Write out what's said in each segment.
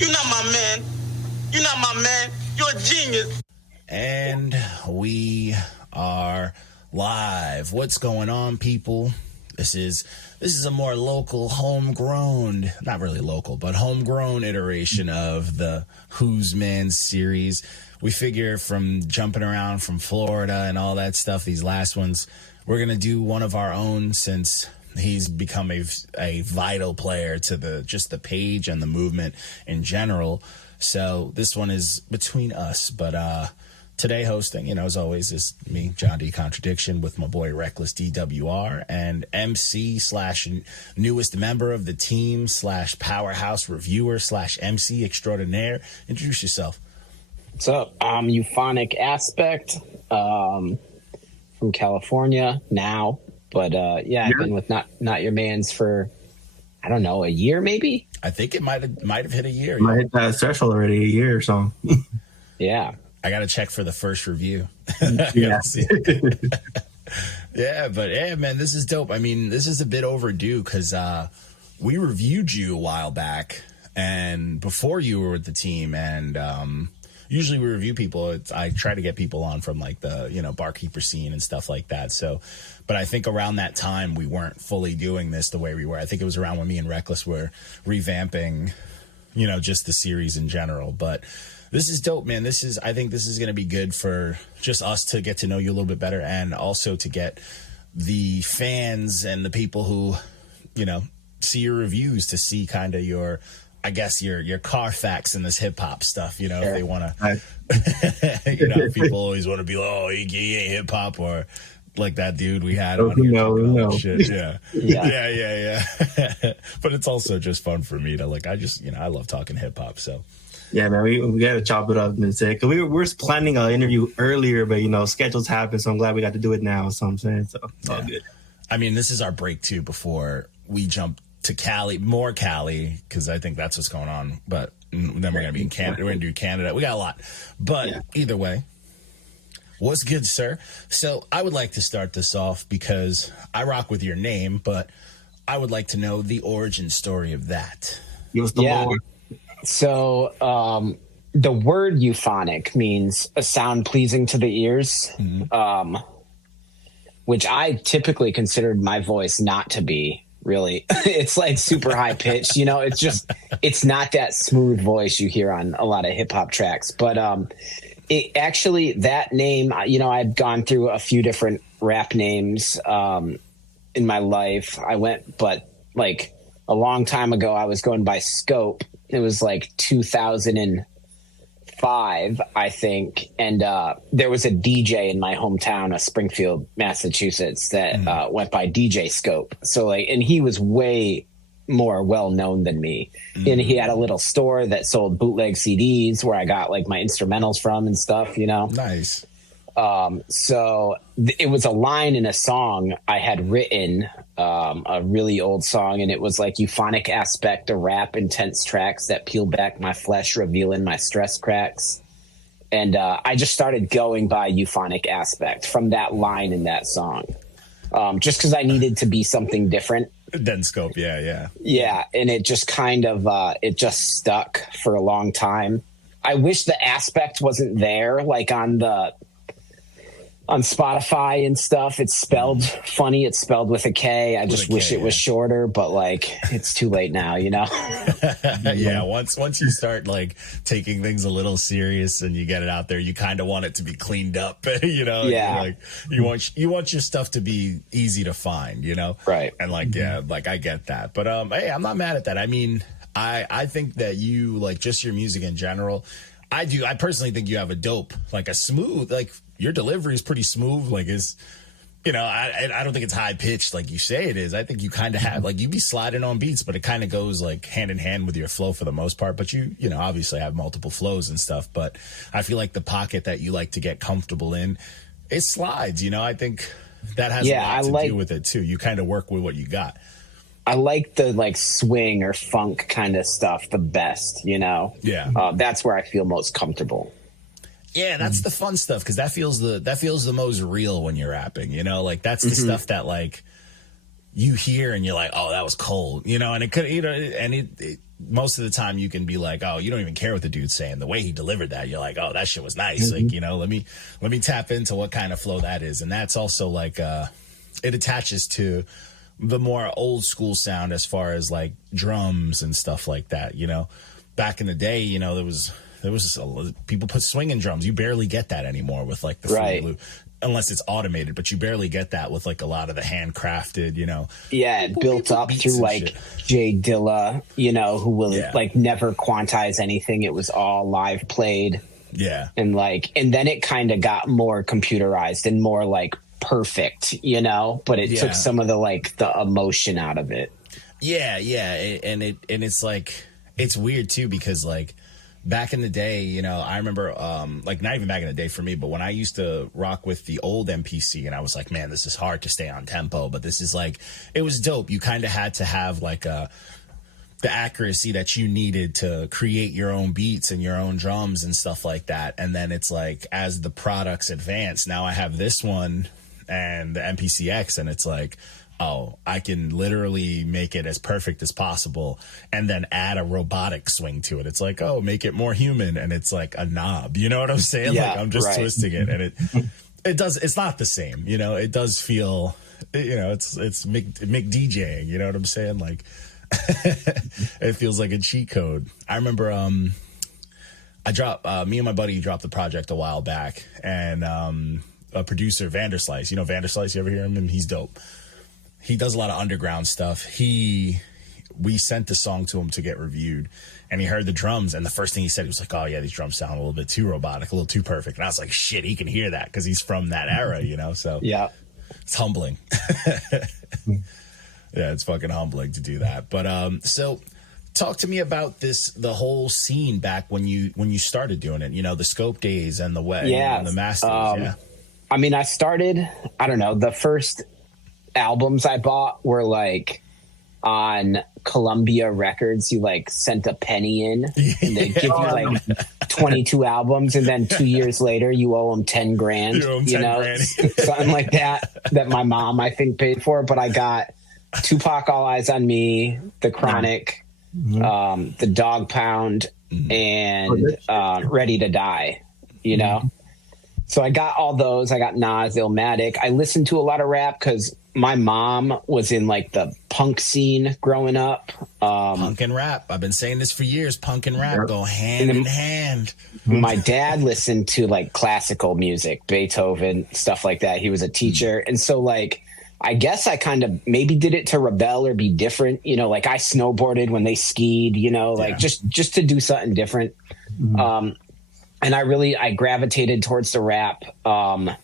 You're not my man. You're not my man. You're a genius. And we are live. What's going on, people? This is a more local, homegrown, not really local, but homegrown iteration of the Who's Manz series. We figure from jumping around from Florida and all that stuff, these last ones, we're going to do one of our own since he's become a vital player to the page and the movement in general. So this one is between us, but today hosting, as always, is me, John D. Contradiction, with my boy RecklessDWR, and MC / newest member of the team / powerhouse reviewer / MC extraordinaire. Introduce yourself. What's up? I'm Euphonic Aspekt from California now. But I've been with NotYaManz for, I don't know, a year maybe? I think it might have hit a year. Might hit that threshold already, a year or so. Yeah. I got to check for the first review. Yeah. Yeah, but yeah, man, this is dope. I mean, this is a bit overdue because we reviewed you a while back and before you were with the team, and usually we review people. I try to get people on from like the, barkeeper scene and stuff like that. So, but I think around that time we weren't fully doing this the way we were. I think it was around when me and Reckless were revamping, just the series in general. But this is dope, man. I think this is going to be good for just us to get to know you a little bit better, and also to get the fans and the people who, see your reviews to see kind of your Carfax in this hip hop stuff, Sure. if they want to, people always want to be like, oh, he ain't hip hop, or like that dude we had on here. No. Shit, yeah. Yeah. But it's also just fun for me to I love talking hip hop. So yeah, man, we got to chop it up and say, because we were planning an interview earlier, but schedules happen, so I'm glad we got to do it now. So I'm saying, so it's all good. I mean, this is our break too before we jump to Cali, because I think that's what's going on. But then we're going to be in Canada. We're going to do Canada. We got a lot. But Either way, what's good, sir? So I would like to start this off because I rock with your name, but I would like to know the origin story of that. Give us the Lord. So the word euphonic means a sound pleasing to the ears, which I typically considered my voice not to be. Really, it's like super high pitched, it's not that smooth voice you hear on a lot of hip hop tracks. But it actually, that name, I'd gone through a few different rap names in my life. But like a long time ago, I was going by Scope. It was like 2005, I think. And there was a DJ in my hometown of Springfield, Massachusetts, that went by DJ Scope. So and he was way more well known than me. And he had a little store that sold bootleg CDs where I got like my instrumentals from and stuff, Nice. So it was a line in a song I had written, a really old song, and it was like euphonic aspect, a rap intense tracks that peel back my flesh, revealing my stress cracks. And I just started going by euphonic aspect from that line in that song, just because I needed to be something different Then Scope, yeah. Yeah, and it just kind of it just stuck for a long time. I wish the aspect wasn't there, like on Spotify and stuff. It's spelled funny. It's spelled with a K. I just wish it was shorter, but it's too late now, Yeah. Once you start taking things a little serious and you get it out there, you kind of want it to be cleaned up, Yeah. You want your stuff to be easy to find, Right. And I get that, but hey, I'm not mad at that. I mean, I think that you just your music in general. I personally think you have a dope, a smooth, your delivery is pretty smooth. I don't think it's high pitched like you say it is. I think you kind of have you be sliding on beats, but it kind of goes hand in hand with your flow for the most part. But you obviously have multiple flows and stuff. But I feel like the pocket that you like to get comfortable in, it slides. I think that has a lot to do with it too. You kind of work with what you got. I like the swing or funk kind of stuff the best. Yeah. That's where I feel most comfortable. Yeah, that's the fun stuff because that feels the most real when you're rapping. That's the stuff that you hear and you're like, oh, that was cold, and it could, and most of the time you can be like, oh, you don't even care what the dude's saying. The way he delivered that, you're like, oh, that shit was nice. Like, you know, let me tap into what kind of flow that is. And that's also like, it attaches to the more old school sound as far as like drums and stuff like that. You know, back in the day, you know, there was people put swinging drums. You barely get that anymore with like the Fruity Loop, unless it's automated, but you barely get that with like a lot of the handcrafted, you know. Yeah, built up through like shit. Jay Dilla, you know, who will like never quantize anything. It was all live played. Yeah. And then it kind of got more computerized and more like perfect, you know, but it took some of the like the emotion out of it. Yeah. And it's like, it's weird too, because like, back in the day, you know, I remember, like not even back in the day for me, but when I used to rock with the old MPC, and I was like, man, this is hard to stay on tempo, but this is like, it was dope. You kind of had to have like the accuracy that you needed to create your own beats and your own drums and stuff like that. And then it's like, as the products advance, now I have this one and the MPCX, and it's like, oh, I can literally make it as perfect as possible and then add a robotic swing to it. It's like, oh, make it more human. And it's like a knob. You know what I'm saying? Yeah, like I'm just twisting it. And it's not the same. You know, it does feel, you know, it's Mick DJing. You know what I'm saying? Like it feels like a cheat code. I remember I dropped, me and my buddy dropped the project a while back, and a producer, Vanderslice. You know Vanderslice? You ever hear him? He's dope. He does a lot of underground stuff. We sent the song to him to get reviewed, and he heard the drums, and the first thing he said, he was like, oh yeah, these drums sound a little bit too robotic, a little too perfect. And I was like, shit, he can hear that because he's from that era, you know? So yeah, it's humbling. Yeah, it's fucking humbling to do that. But so talk to me about the whole scene back when you started doing it, you know, the Scope days and the way, and the Masters. I mean, I started, I don't know, the first albums I bought were like on Columbia Records. You like sent a penny in, and they give you like 22 albums, and then 2 years later you owe them 10 grand. You know, something like that my mom I think paid for. But I got Tupac, All Eyes on Me, The Chronic, The Dog Pound, and Ready to Die. You know. So I got all those. I got Nas, Illmatic. I listened to a lot of rap because my mom was in like the punk scene growing up. Punk and rap. I've been saying this for years. Punk and rap go hand in hand. My dad listened to like classical music, Beethoven, stuff like that. He was a teacher. And so like, I guess I kind of maybe did it to rebel or be different. You know, like I snowboarded when they skied, you know, like just to do something different. And I gravitated towards the rap. And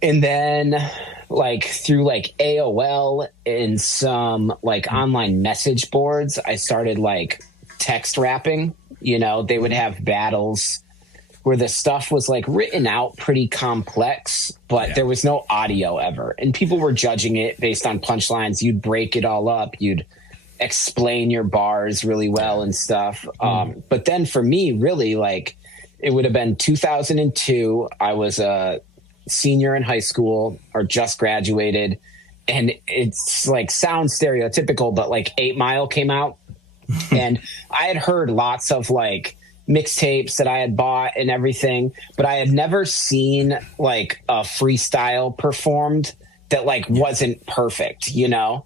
then like through like AOL and some like online message boards, I started like text rapping. You know, they would have battles where the stuff was like written out pretty complex, but there was no audio ever. And people were judging it based on punchlines. You'd break it all up. You'd explain your bars really well and stuff. But then for me, really, like, it would have been 2002. I was a senior in high school or just graduated. And it's like sounds stereotypical, but like 8 Mile came out. And I had heard lots of like mixtapes that I had bought and everything, but I had never seen like a freestyle performed that like wasn't perfect, you know?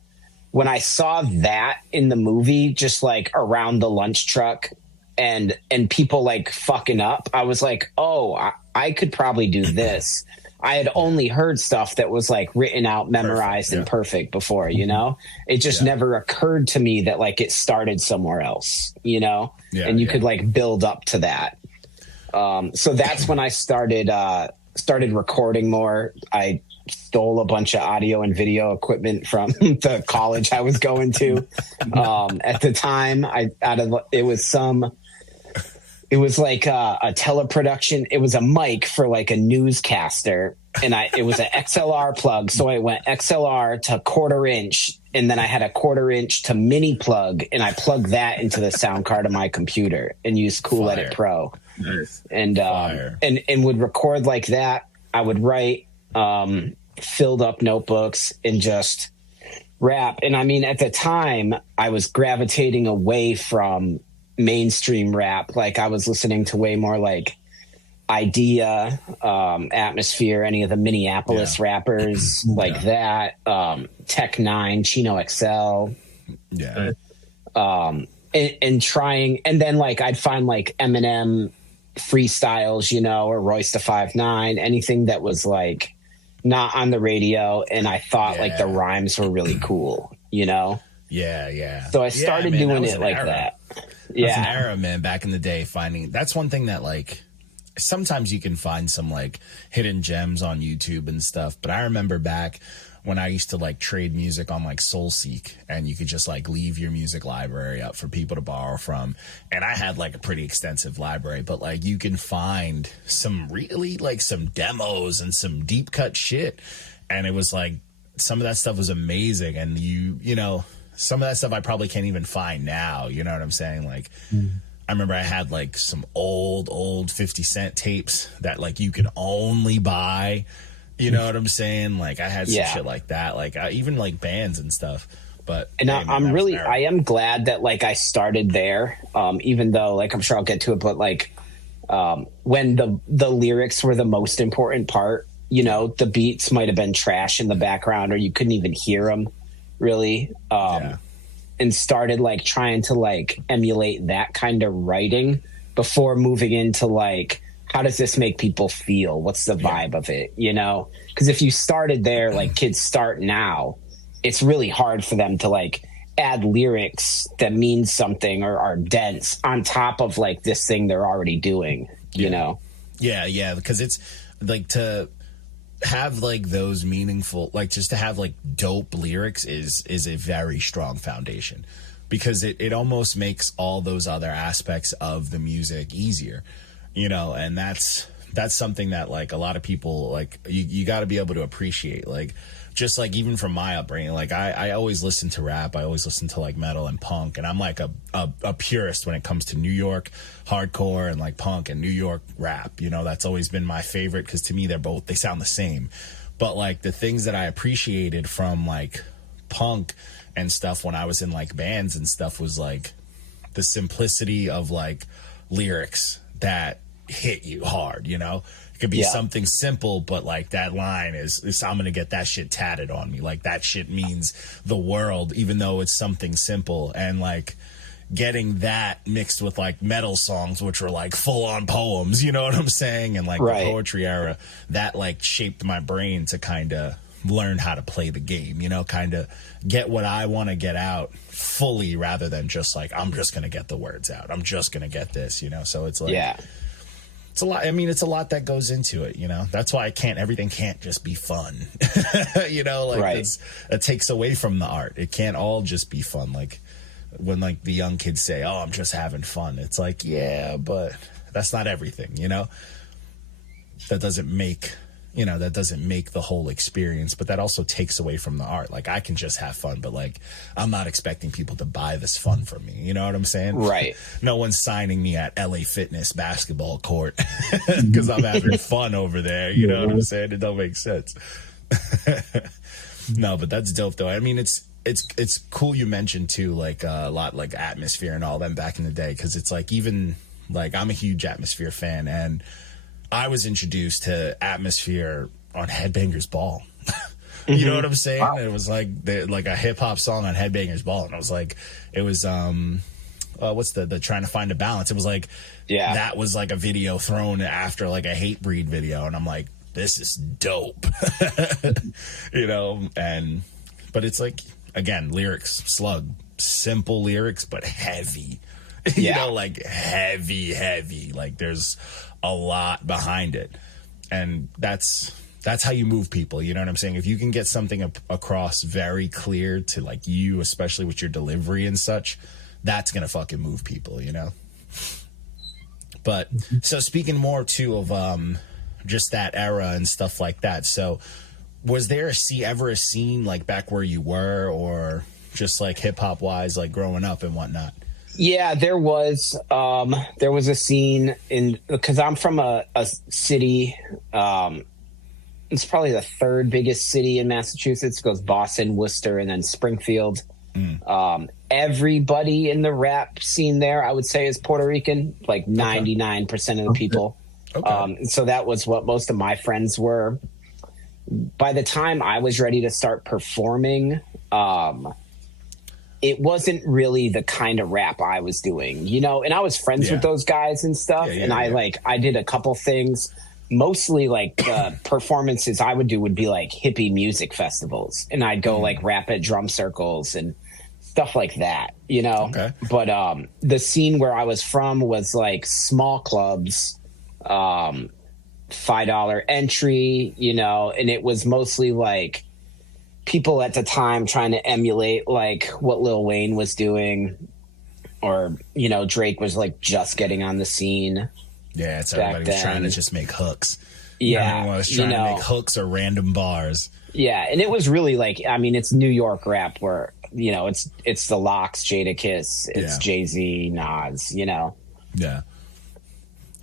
When I saw that in the movie, just like around the lunch truck and people like fucking up, I was like, oh, I could probably do this. I had only heard stuff that was like written out, memorized, and perfect before, you know? It just never occurred to me that like it started somewhere else, you know? And you could like build up to that. So that's when I started recording more. I stole a bunch of audio and video equipment from the college I was going to. At the time, it was like a teleproduction. It was a mic for like a newscaster, and it was an XLR plug. So I went XLR to 1/4 inch, and then I had a 1/4 inch to mini plug, and I plugged that into the sound card of my computer and used Cool Edit Pro. Nice. And would record like that. I would write filled up notebooks and just rap. And I mean, at the time I was gravitating away from mainstream rap. Like I was listening to way more like Idea, Atmosphere, any of the Minneapolis rappers like that, Tech Nine, Chino XL. Yeah. And trying, and then like I'd find like Eminem freestyles, you know, or Royce da 5'9", anything that was like not on the radio, and I thought like the rhymes were really cool, you know. Yeah. So I started doing it like that. Yeah, was an era, man. Back in the day, that's one thing that like sometimes you can find some like hidden gems on YouTube and stuff. But I remember back when I used to like trade music on like SoulSeek, and you could just like leave your music library up for people to borrow from. And I had like a pretty extensive library, but like you can find some really like some demos and some deep cut shit. And it was like some of that stuff was amazing. And you know, some of that stuff I probably can't even find now. You know what I'm saying? Like, I remember I had like some old 50 Cent tapes that like you could only buy. You know what I'm saying? Like I had some shit like that, like even like bands and stuff. But and I am glad that like I started there, even though like I'm sure I'll get to it, but like when the lyrics were the most important part, you know, the beats might have been trash in the background or you couldn't even hear them really. And started like trying to like emulate that kind of writing before moving into like, how does this make people feel? What's the vibe of it? You know, because if you started there, like kids start now, it's really hard for them to like add lyrics that mean something or are dense on top of like this thing they're already doing, you know? Yeah. Because it's like to have like those meaningful, like just to have like dope lyrics is a very strong foundation, because it almost makes all those other aspects of the music easier, you know. And that's something that like a lot of people like you got to be able to appreciate, like just like even from my upbringing, like I always listen to rap, I always listen to like metal and punk, and I'm like a purist when it comes to New York hardcore and like punk and New York rap, you know. That's always been my favorite, because to me they sound the same. But like the things that I appreciated from like punk and stuff when I was in like bands and stuff was like the simplicity of like lyrics that hit you hard, you know. It could be something simple, but like that line is I'm gonna get that shit tatted on me, like that shit means the world, even though it's something simple. And like getting that mixed with like metal songs, which were like full on poems, you know what I'm saying, and like the poetry era, that like shaped my brain to kind of learn how to play the game, you know, kind of get what I want to get out fully, rather than just like I'm just gonna get the words out, I'm just gonna get this, you know. So it's like it's a lot. I mean, it's a lot that goes into it, you know. That's why everything can't just be fun, you know, like it takes away from the art. It can't all just be fun. Like when like the young kids say, oh, I'm just having fun. It's like, yeah, but that's not everything, you know. That doesn't make the whole experience, but that also takes away from the art. Like I can just have fun, but like I'm not expecting people to buy this fun from me, you know what I'm saying? Right. No one's signing me at LA Fitness basketball court because I'm having fun over there, you know what I'm saying? It don't make sense. No, but that's dope though. I mean, it's cool you mentioned too, like a lot like Atmosphere and all them back in the day, because it's like, even like I'm a huge Atmosphere fan, and I was introduced to Atmosphere on Headbangers Ball. You know what I'm saying? Wow. It was like a hip hop song on Headbangers Ball, and I was like, it was what's the Trying to Find a Balance? It was like that was like a video thrown after like a Hatebreed video, and I'm like, this is dope. You know, but it's like, again, lyrics, slug, simple lyrics but heavy. You know, like heavy. Like there's a lot behind it, and that's how you move people, you know what I'm saying? If you can get something across very clear to like you, especially with your delivery and such, that's gonna fucking move people, you know. But so speaking more too of just that era and stuff like that, so was there ever a scene like back where you were, or just like hip-hop wise, like growing up and whatnot? Yeah, there was a scene because I'm from a city It's probably the third biggest city in Massachusetts. It goes Boston, Worcester, and then Springfield. Everybody in the rap scene there, I would say, is Puerto Rican, like 99% of the people. Okay. So that was what most of my friends were. By the time I was ready to start performing, it wasn't really the kind of rap I was doing, you know, and I was friends with those guys and stuff. I did a couple things. Mostly like the performances I would do would be like hippie music festivals, and I'd go like rap at drum circles and stuff like that, you know. Okay. But the scene where I was from was like small clubs, $5 entry, you know, and it was mostly like people at the time trying to emulate like what Lil Wayne was doing, or, you know, Drake was like just getting on the scene. Yeah, it's everybody was trying to just make hooks. Yeah, everyone was trying to make hooks or random bars. Yeah, and it was really like, I mean, it's New York rap where, you know, it's the Lox, Jadakiss, it's Jay-Z, Nas, you know. Yeah.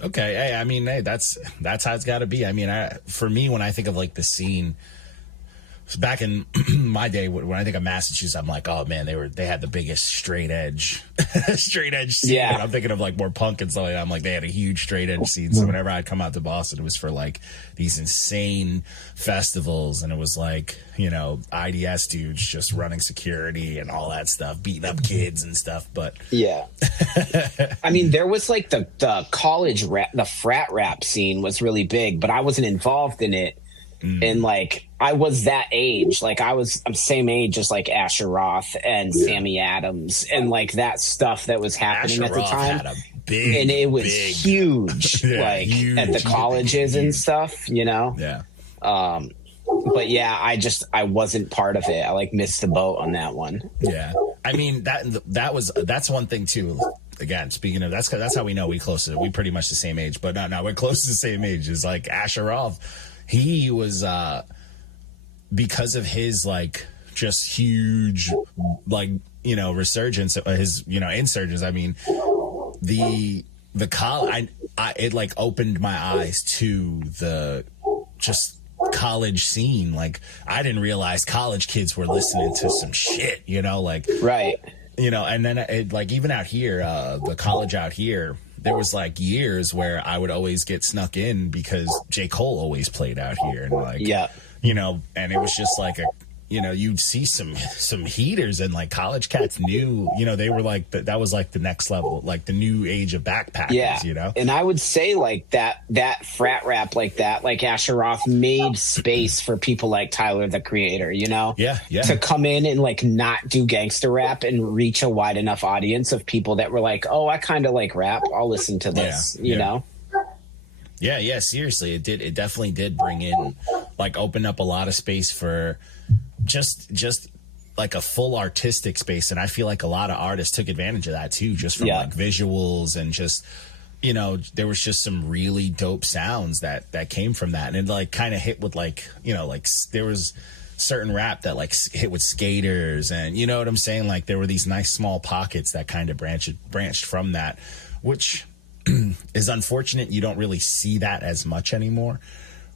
Okay, hey, I mean, hey, that's how it's got to be. I mean, for me, when I think of like the scene, back in my day, when I think of Massachusetts, I'm like, oh man, they had the biggest straight edge scene. Yeah. I'm thinking of like more punk and stuff like that. I'm like, they had a huge straight edge scene. So whenever I'd come out to Boston, it was for like these insane festivals, and it was like, you know, IDS dudes just running security and all that stuff, beating up kids and stuff. But yeah, I mean, there was like the college rap, the frat rap scene was really big, but I wasn't involved in it. And like I was that age, like I'm same age as like Asher Roth and Sammy Adams and like that stuff that was happening at the time. And it was huge, huge, at the colleges and stuff, you know? Yeah. But yeah, I wasn't part of it. I like missed the boat on that one. Yeah. I mean, that's one thing too. Again, speaking of, that's how we know we pretty much the same age, but no, we're close to the same age. Is like Asher Roth. He was, because of his like just huge, like, you know, resurgence, his, you know, insurgence. I mean, it like opened my eyes to the just college scene. Like, I didn't realize college kids were listening to some shit, you know, like, right. You know, and then it, like, even out here, the college out here, there was like years where I would always get snuck in because J. Cole always played out here, and like, you know, and it was just like you know, you'd see some heaters, and like college cats knew, you know, they were like that was like the next level, like the new age of backpackers, you know. And I would say like that frat rap like that, like Asher Roth made space for people like Tyler the Creator, you know, to come in and like not do gangster rap and reach a wide enough audience of people that were like, oh, I kind of like rap, I'll listen to this, you know. Yeah, seriously, it definitely did bring in, like, open up a lot of space for just like a full artistic space. And I feel like a lot of artists took advantage of that too, just from like visuals, and just, you know, there was just some really dope sounds that came from that. And it like kind of hit with like, you know, like there was certain rap that like hit with skaters, and you know what I'm saying? Like there were these nice small pockets that kind of branched from that, which is unfortunate. You don't really see that as much anymore,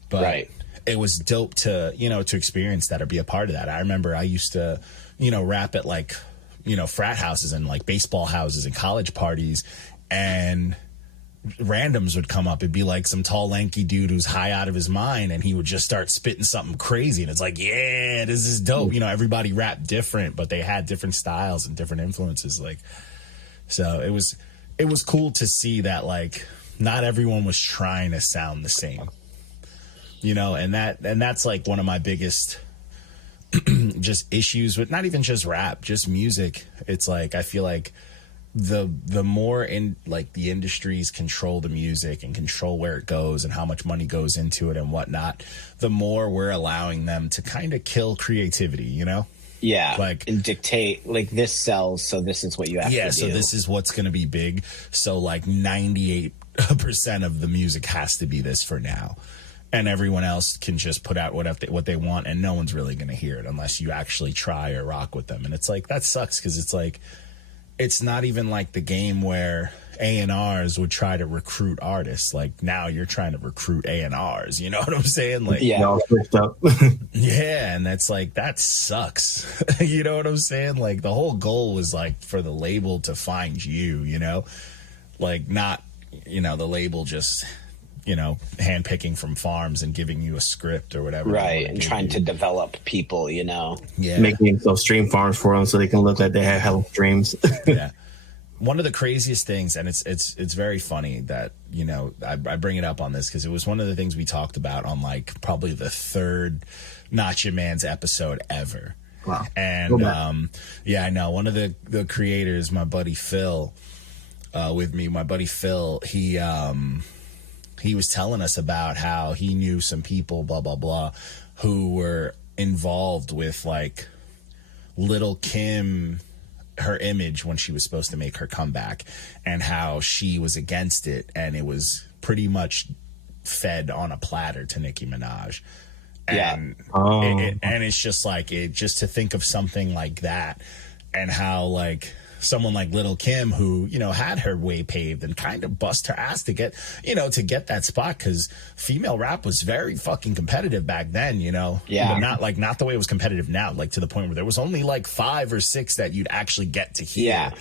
but it was dope to, you know, to experience that or be a part of that. I remember I used to, you know, rap at like, you know, frat houses and like baseball houses and college parties, and randoms would come up. It'd be like some tall, lanky dude who's high out of his mind, and he would just start spitting something crazy. And it's like, yeah, this is dope. You know, everybody rapped different, but they had different styles and different influences. Like, so it was cool to see that, like, not everyone was trying to sound the same, you know, and that's like one of my biggest just issues with not even just rap, just music. It's like, I feel like the more in like the industries control the music and control where it goes and how much money goes into it and whatnot, the more we're allowing them to kind of kill creativity, you know? Yeah, like, and dictate, like, this sells, so this is what you have to do. Yeah, so this is what's going to be big. So, like, 98% of the music has to be this for now. And everyone else can just put out what they want, and no one's really going to hear it unless you actually try or rock with them. And it's like, that sucks, because it's like, it's not even like the game where, A&Rs would try to recruit artists. Like now you're trying to recruit A&Rs. You know what I'm saying? Like, Yeah. All switched up. yeah, and that's like, that sucks. You know what I'm saying? Like the whole goal was like for the label to find you, you know, like not, you know, the label just, you know, handpicking from farms and giving you a script or whatever. Right, and trying to develop people, you know. Yeah. Making those stream farms for them so they can look like they have hell streams. Yeah. One of the craziest things, and it's very funny that, you know, I bring it up on this because it was one of the things we talked about on like probably the third NotYaManz episode ever. Wow. And yeah, I know one of the creators, my buddy Phil, with me, my buddy Phil, he was telling us about how he knew some people, blah, blah, blah, who were involved with like Little Kim, her image when she was supposed to make her comeback, and how she was against it. And it was pretty much fed on a platter to Nicki Minaj. And, and it's just like, just to think of something like that and how like someone like Little Kim, who, you know, had her way paved and kind of bust her ass to get, you know, to get that spot, because female rap was very fucking competitive back then, you know. Yeah. But not the way it was competitive now, like to the point where there was only like 5 or 6 that you'd actually get to hear. Yeah.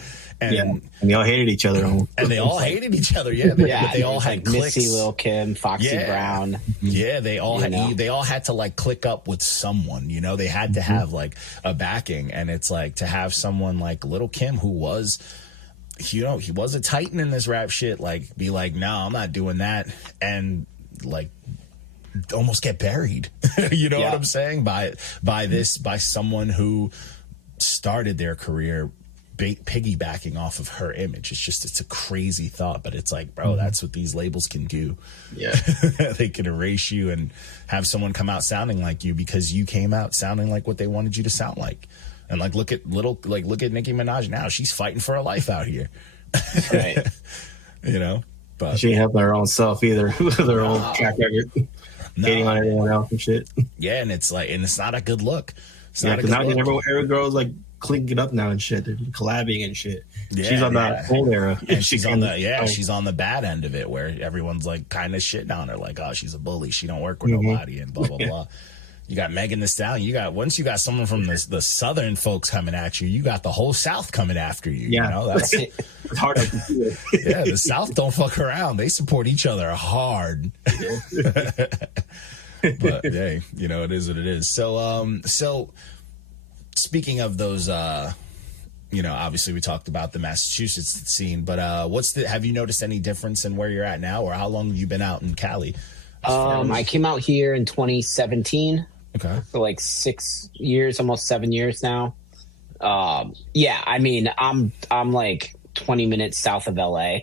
And they all hated each other. And they all hated each other, yeah. But they all had like clicks. Missy, Lil Kim, Foxy Brown. Yeah, they all had to like click up with someone, you know. They had to have like a backing, and it's like to have someone like Little Kim, who was, you know, he was a titan in this rap shit, like be like, no, I'm not doing that, and like almost get buried. You know what I'm saying? By someone who started their career piggybacking off of her image. It's a crazy thought, but it's like, bro, that's what these labels can do. Yeah. They can erase you and have someone come out sounding like you because you came out sounding like what they wanted you to sound like. And like look at Nicki Minaj now. She's fighting for her life out here. Right. You know? But she ain't helping her own self either with her own track record. Hating on everyone else and shit. Yeah, and it's like, and it's not a good look. It's Yeah, not a because good now look. every girl's like clinking up now and shit. They're collabing and shit. Yeah, she's on that old era. And she's on the bad end of it, where everyone's like kind of shitting on her, like, oh, she's a bully, she don't work with nobody, and blah blah blah. You got Megan Thee Stallion. Once you got someone from the southern folks coming at you, you got the whole South coming after you. Yeah, you know? That's it's hard to compete. Yeah, the South don't fuck around. They support each other hard. But hey, you know, it is what it is. So speaking of those, you know, obviously we talked about the Massachusetts scene, but have you noticed any difference in where you're at now, or how long have you been out in Cali? I came out here in 2017. Okay. For like 6 years, almost 7 years now. Yeah, I mean, I'm like 20 minutes south of LA.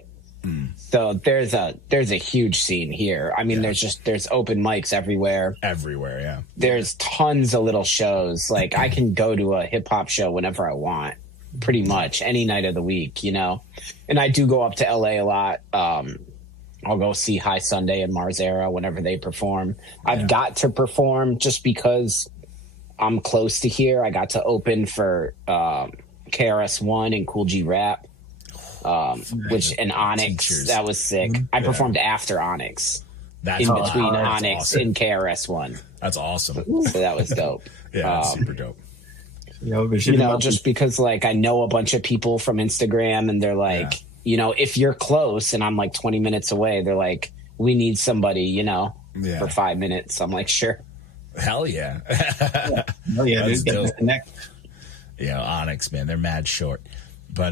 So there's a huge scene here. I mean, there's open mics everywhere. Everywhere, yeah. There's tons of little shows. Like I can go to a hip hop show whenever I want, pretty much any night of the week, you know. And I do go up to LA a lot. I'll go see High Sunday and Mars Era whenever they perform. I've got to perform just because I'm close to here. I got to open for KRS-One and Cool G Rap. Which and Onyx, teachers. That was sick. I performed after Onyx. That's in between Onyx awesome. And KRS-One. That's awesome. So that was dope. Yeah, that's super dope. You know, just because like I know a bunch of people from Instagram, and they're like, you know, if you're close and I'm like 20 minutes away, they're like, we need somebody, you know, for 5 minutes. I'm like, sure. Hell yeah. Oh yeah, that's dope. Connect. Yeah, Onyx, man, they're mad short. But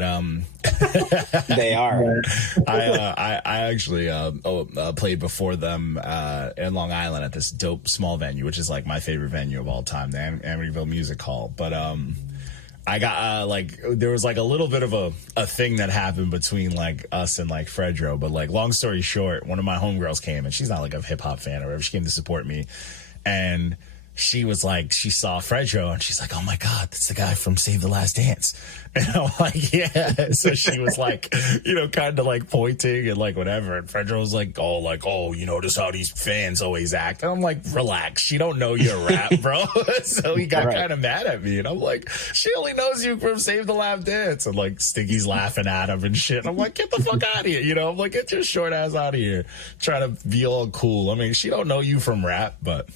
they are. I actually played before them in Long Island at this dope small venue, which is like my favorite venue of all time, the Amityville Music Hall. But I got like there was like a little bit of a thing that happened between like us and like Fredro. But like long story short, one of my homegirls came, and she's not like a hip hop fan or whatever. She came to support me, and she was like, she saw Fredro and she's like, oh my God, that's the guy from Save the Last Dance. And I'm like, yeah. So she was like, you know, kind of like pointing and like whatever. And Fredro was like, oh, you notice how these fans always act. And I'm like, relax. She don't know your rap, bro. So he got kind of mad at me. And I'm like, she only knows you from Save the Last Dance. And like Stiggy's laughing at him and shit. And I'm like, get the fuck out of here. You know, I'm like, get your short ass out of here. Trying to be all cool. I mean, she don't know you from rap, but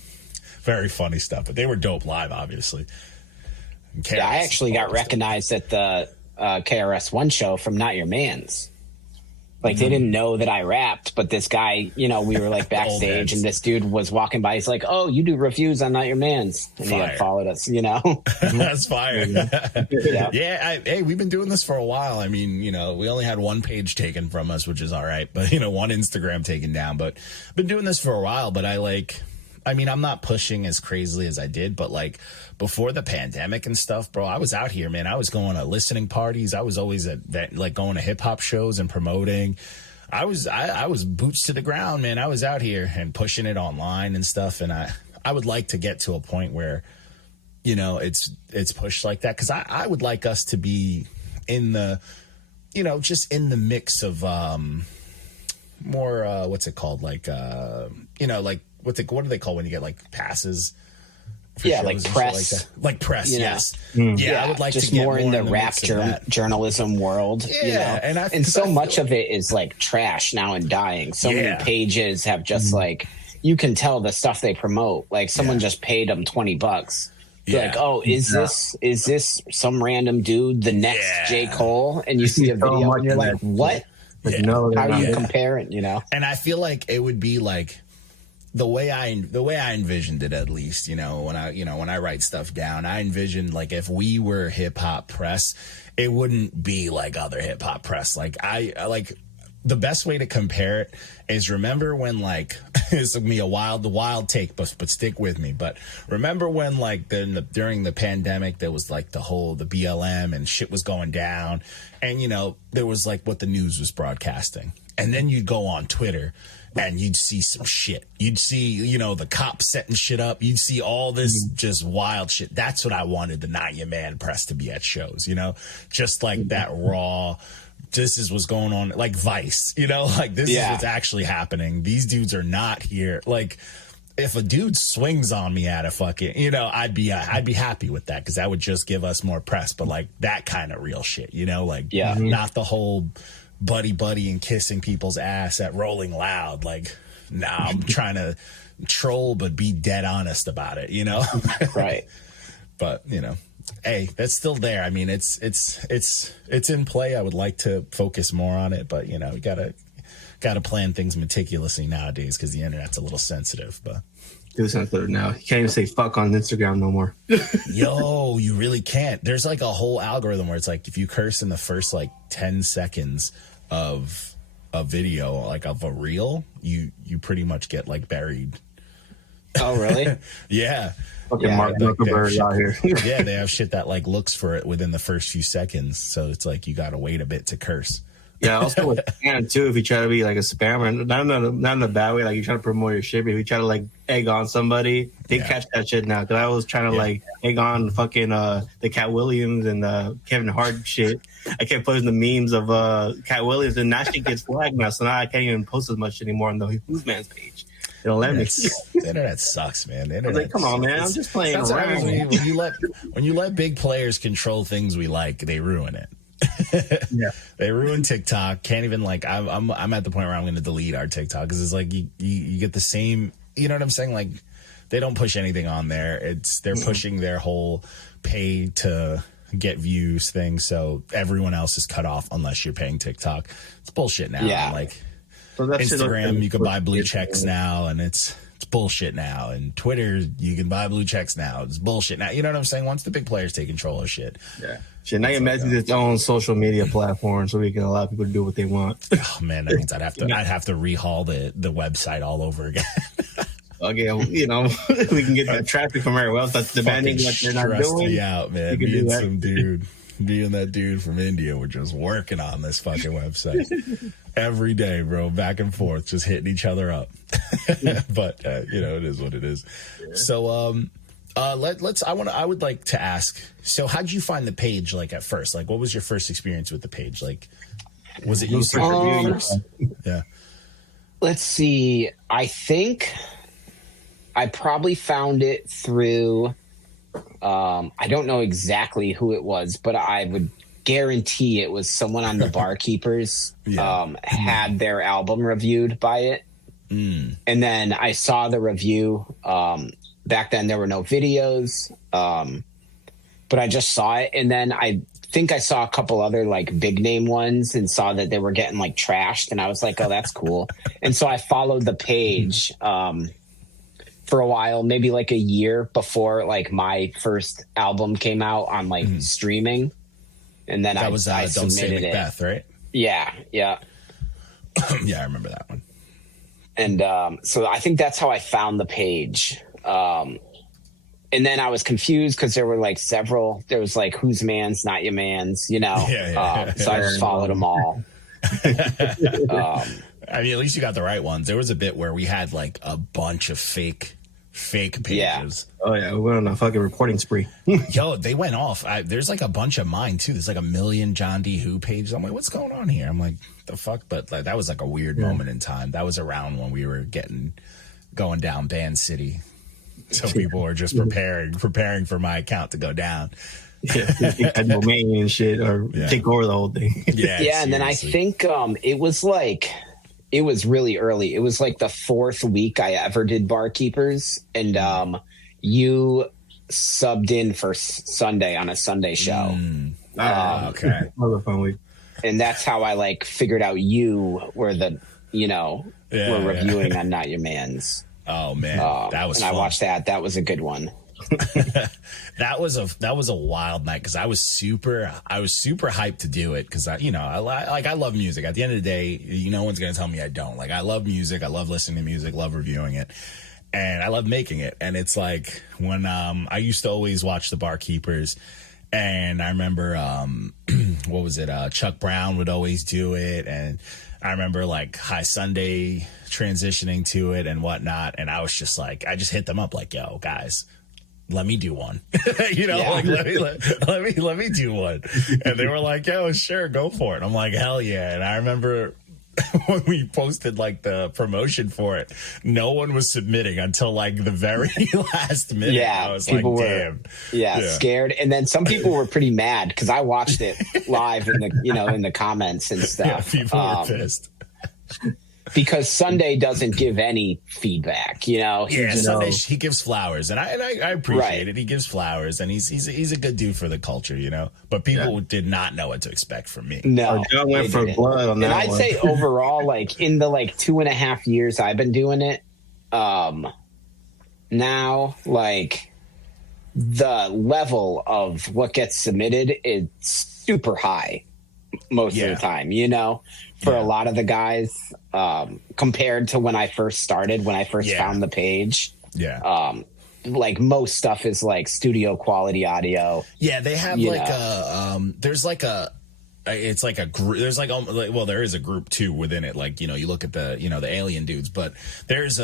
very funny stuff. But they were dope live, obviously. Yeah, I actually got recognized at the KRS-One show from NotYaManz. Like, they didn't know that I rapped, but this guy, you know, we were like backstage and this dude was walking by. He's like, oh, you do reviews on NotYaManz. And he had followed us, you know? That's fire. Hey, we've been doing this for a while. I mean, you know, we only had one page taken from us, which is all right. But, you know, one Instagram taken down. But been doing this for a while. But I'm not pushing as crazily as I did, but like before the pandemic and stuff, bro, I was out here, man. I was going to listening parties. I was always like going to hip hop shows and promoting. I was boots to the ground, man. I was out here and pushing it online and stuff. And I would like to get to a point where, you know, it's pushed like that. Cause I would like us to be in the, you know, just in the mix of, more, what's it called? Like, you know, like, what do they call when you get like passes? Yeah, like press. Like press, yes. Yeah, I would like just to get more in the rap mix of that. journalism world. Yeah, you know? and so much of it is like trash now and dying. So many pages have just like, you can tell the stuff they promote. Like someone just paid them $20. Like, oh, is this some random dude, the next J. Cole? And you see a video and you're like, what? No, how do you compare it, you know? And I feel like it would be like the way I envisioned it, at least, you know, when I write stuff down, I envisioned like if we were hip hop press, it wouldn't be like other hip hop press. Like I like the best way to compare it is, remember when like this will be a wild take, but stick with me. But remember when like during the pandemic there was like the BLM and shit was going down, and you know there was like what the news was broadcasting, and then you'd go on Twitter and you'd see some shit. You'd see, you know, the cops setting shit up. You'd see all this just wild shit. That's what I wanted the NotYaManz press to be at shows, you know, just like that raw. This is what's going on, like Vice, you know, like this is what's actually happening. These dudes are not here. Like if a dude swings on me at a fucking, you know, I'd be happy with that, because that would just give us more press. But like that kind of real shit, you know, like not the whole buddy and kissing people's ass at Rolling Loud. Like, nah, I'm trying to troll but be dead honest about it, you know? Right. But, you know, hey, that's still there. I mean, it's in play. I would like to focus more on it, but you know, you gotta plan things meticulously nowadays because the internet's a little sensitive. But too sensitive now. You can't even say fuck on Instagram no more. Yo, you really can't. There's like a whole algorithm where it's like if you curse in the first like 10 seconds of a video, like of a reel, you pretty much get like buried. Oh, really? Yeah. Fucking Mark Zuckerberg out here. Yeah, they have shit that like looks for it within the first few seconds. So it's like you got to wait a bit to curse. Yeah, also with spam too. If you try to be like a spammer, not in a bad way, like you try to promote your shit, but if you try to like egg on somebody, they catch that shit now. Because I was trying to like egg on fucking the Cat Williams and Kevin Hart shit. I kept posting the memes of Cat Williams, and that shit gets flagged now. So now I can't even post as much anymore on the Who's Man's page. They don't let me. The internet sucks, man. The internet. Like, come on, man. I'm just playing around. When you let big players control things we like, they ruin it. They ruin TikTok. Can't even like. I'm at the point where I'm going to delete our TikTok because it's like you get the same. You know what I'm saying? Like they don't push anything on there. They're pushing their whole pay to get views thing. So everyone else is cut off unless you're paying TikTok. It's bullshit now. Yeah. Like. So Instagram, you can buy blue checks now, and it's bullshit now. And Twitter, you can buy blue checks now. It's bullshit now. You know what I'm saying? Once the big players take control of shit. Yeah. Shit, now NotYaManz is its own social media platform, so we can allow people to do what they want. Oh man, that means I'd have to rehaul the website all over again. Okay, you know, we can get that traffic from everywhere else that's demanding what they're not doing. Me out, man. Me and that dude from India were just working on this fucking website every day, bro, back and forth, just hitting each other up. But you know, it is what it is. Yeah. So I would like to ask, so how'd you find the page, like, at first? Like, what was your first experience with the page? Like, was it you first? Yeah. Let's see. I think I probably found it through, I don't know exactly who it was, but I would guarantee it was someone on the Barkeepers had their album reviewed by it. And then I saw the review. Back then there were no videos, but I just saw it. And then I think I saw a couple other like big name ones and saw that they were getting like trashed. And I was like, oh, that's cool. And so I followed the page for a while, maybe like a year before like my first album came out on like streaming. And then I Don't Say Macbeth, right? Yeah. Yeah, I remember that one. And so I think that's how I found the page. And then I was confused because there were like several. There was like Who's Man's, NotYaManz, you know. So I just followed them all. I mean, at least you got the right ones. There was a bit where we had like a bunch of fake pages. Yeah. Oh yeah, we went on a fucking reporting spree. Yo, they went off. There's like a bunch of mine too. There's like 1 million John D. Who pages. I'm like, what's going on here? I'm like, the fuck? But like, that was like a weird moment in time. That was around when we were going down Band City. So people were just preparing for my account to go down. Yeah, had domain and shit, or take over the whole thing. Yeah, and then I think it was really early. It was like the 4th week I ever did Barkeepers, and you subbed in for Sunday on a Sunday show. Okay, that was a fun week. And that's how I like figured out you were the were reviewing on NotYaManz. Oh man, that was. And fun. I watched that. That was a good one. that was a wild night because I was super hyped to do it because I love music. At the end of the day, no one's gonna tell me I don't. Like, I love music. I love listening to music. Love reviewing it, and I love making it. And it's like when I used to always watch the Barkeepers, and I remember what was it? Chuck Brown would always do it, and I remember like High Sunday transitioning to it and whatnot. And I was just like, I just hit them up like, yo, guys, let me do one. Like, let me do one. And they were like, yo, sure, go for it. I'm like, hell yeah. And I remember when we posted like the promotion for it, no one was submitting until like the very last minute. Yeah, I was like, damn. Scared. And then some people were pretty mad because I watched it live in the comments and stuff. Yeah, people were pissed. Because Sunday doesn't give any feedback, Sunday he gives flowers, and I appreciate it. He gives flowers, and he's a good dude for the culture, But people did not know what to expect from me. No, John went for blood on that. And I'd say overall, like in the 2.5 years I've been doing it, now like the level of what gets submitted is super high most of the time, for a lot of the guys, compared to when I first started, when I first found the page. Yeah. Like most stuff is like studio quality audio. Yeah, they have there's like a it's like a group. There's there is a group too within it. Like, you look at the the alien dudes, but there's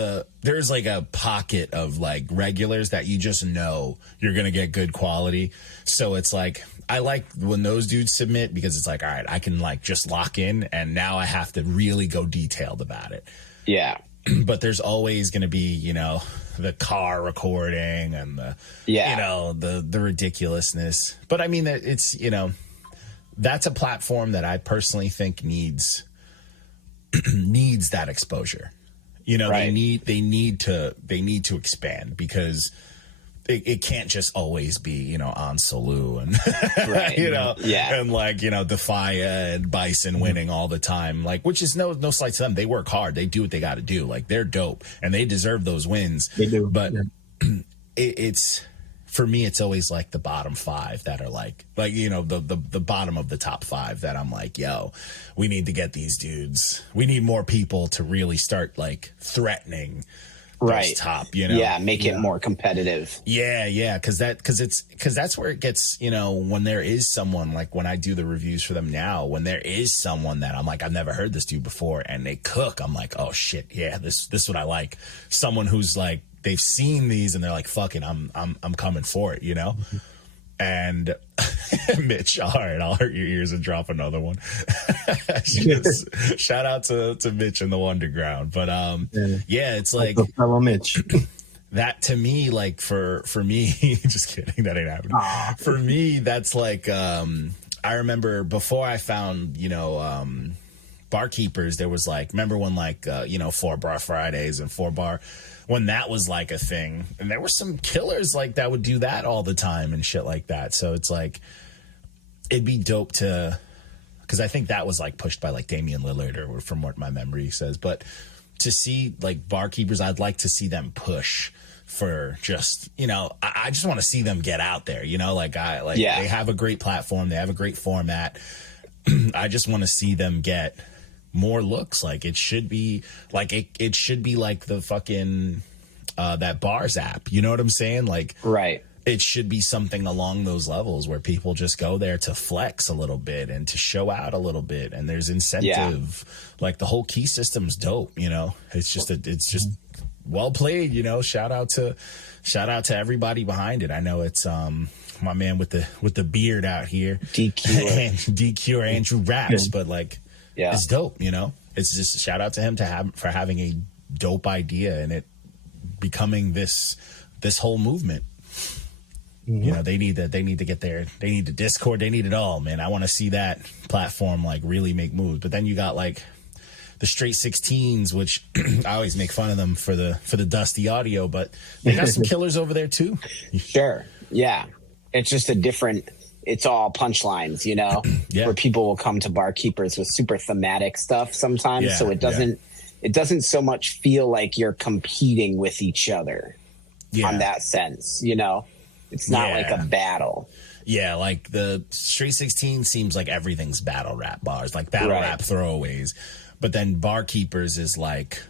like a pocket of like regulars that you just know you're gonna get good quality. So it's like, I like when those dudes submit because it's like, all right, I can like just lock in, and now I have to really go detailed about it. Yeah. But there's always going to be, the car recording and the ridiculousness. But I mean, it's, that's a platform that I personally think needs that exposure. Right. They need to expand because it can't just always be, on Salou and, and like, Defia and Bison winning all the time, like, which is no slight to them. They work hard. They do what they got to do. Like, they're dope and they deserve those wins. They do. But it's, for me, it's always like the bottom 5 that are like, the bottom of the top 5 that I'm like, yo, we need to get these dudes. We need more people to really start like threatening top, make it more competitive. Because that's where it gets, when there is someone, like when I do the reviews for them now, when there is someone that I'm like, I've never heard this dude before, and they cook, I'm like, oh shit, yeah, this is what I like. Someone who's like they've seen these and they're like, fuck it, I'm coming for it, you know? And Mitch, all right, I'll hurt your ears and drop another one. Shout out to Mitch in the Underground. But yeah, it's like fellow Mitch. That to me, like for me, just kidding, that ain't happening. For me, that's like I remember before I found, you know, Barkeepers, there was like, remember when like you know, 4-bar Fridays and 4-bar, when that was like a thing, and there were some killers like that would do that all the time and shit like that. So it's like, it'd be dope to, because I think that was like pushed by like Damian Lillard, or from what my memory says, but to see like Barkeepers, I'd like to see them push for just, you know, I just want to see them get out there, you know, like they have a great platform, they have a great format. I just want to see them get more looks. Like it should be like it should be like the fucking that Bars app, you know what I'm saying? Like, right, it should be something along those levels where people just go there to flex a little bit and to show out a little bit, and there's incentive. Like the whole key system's dope, you know. It's just well played, you know. Shout out to everybody behind it. I know it's my man with the beard out here, DQ or Andrew Raps, but like, it's dope, you know. It's just shout out to him for having a dope idea and it becoming this whole movement. Mm-hmm. You know, they need to get there. They need the Discord. They need it all, man. I want to see that platform like really make moves. But then you got like the Straight 16s, which I always make fun of them for the dusty audio, but they got some killers over there too. Sure. Yeah. It's just it's all punchlines, you know, where people will come to Barkeepers with super thematic stuff sometimes. Yeah, so it doesn't so much feel like you're competing with each other on that sense, you know. It's not like a battle. Yeah, like the Straight 16 seems like everything's battle rap bars, like battle rap throwaways. But then Barkeepers is like,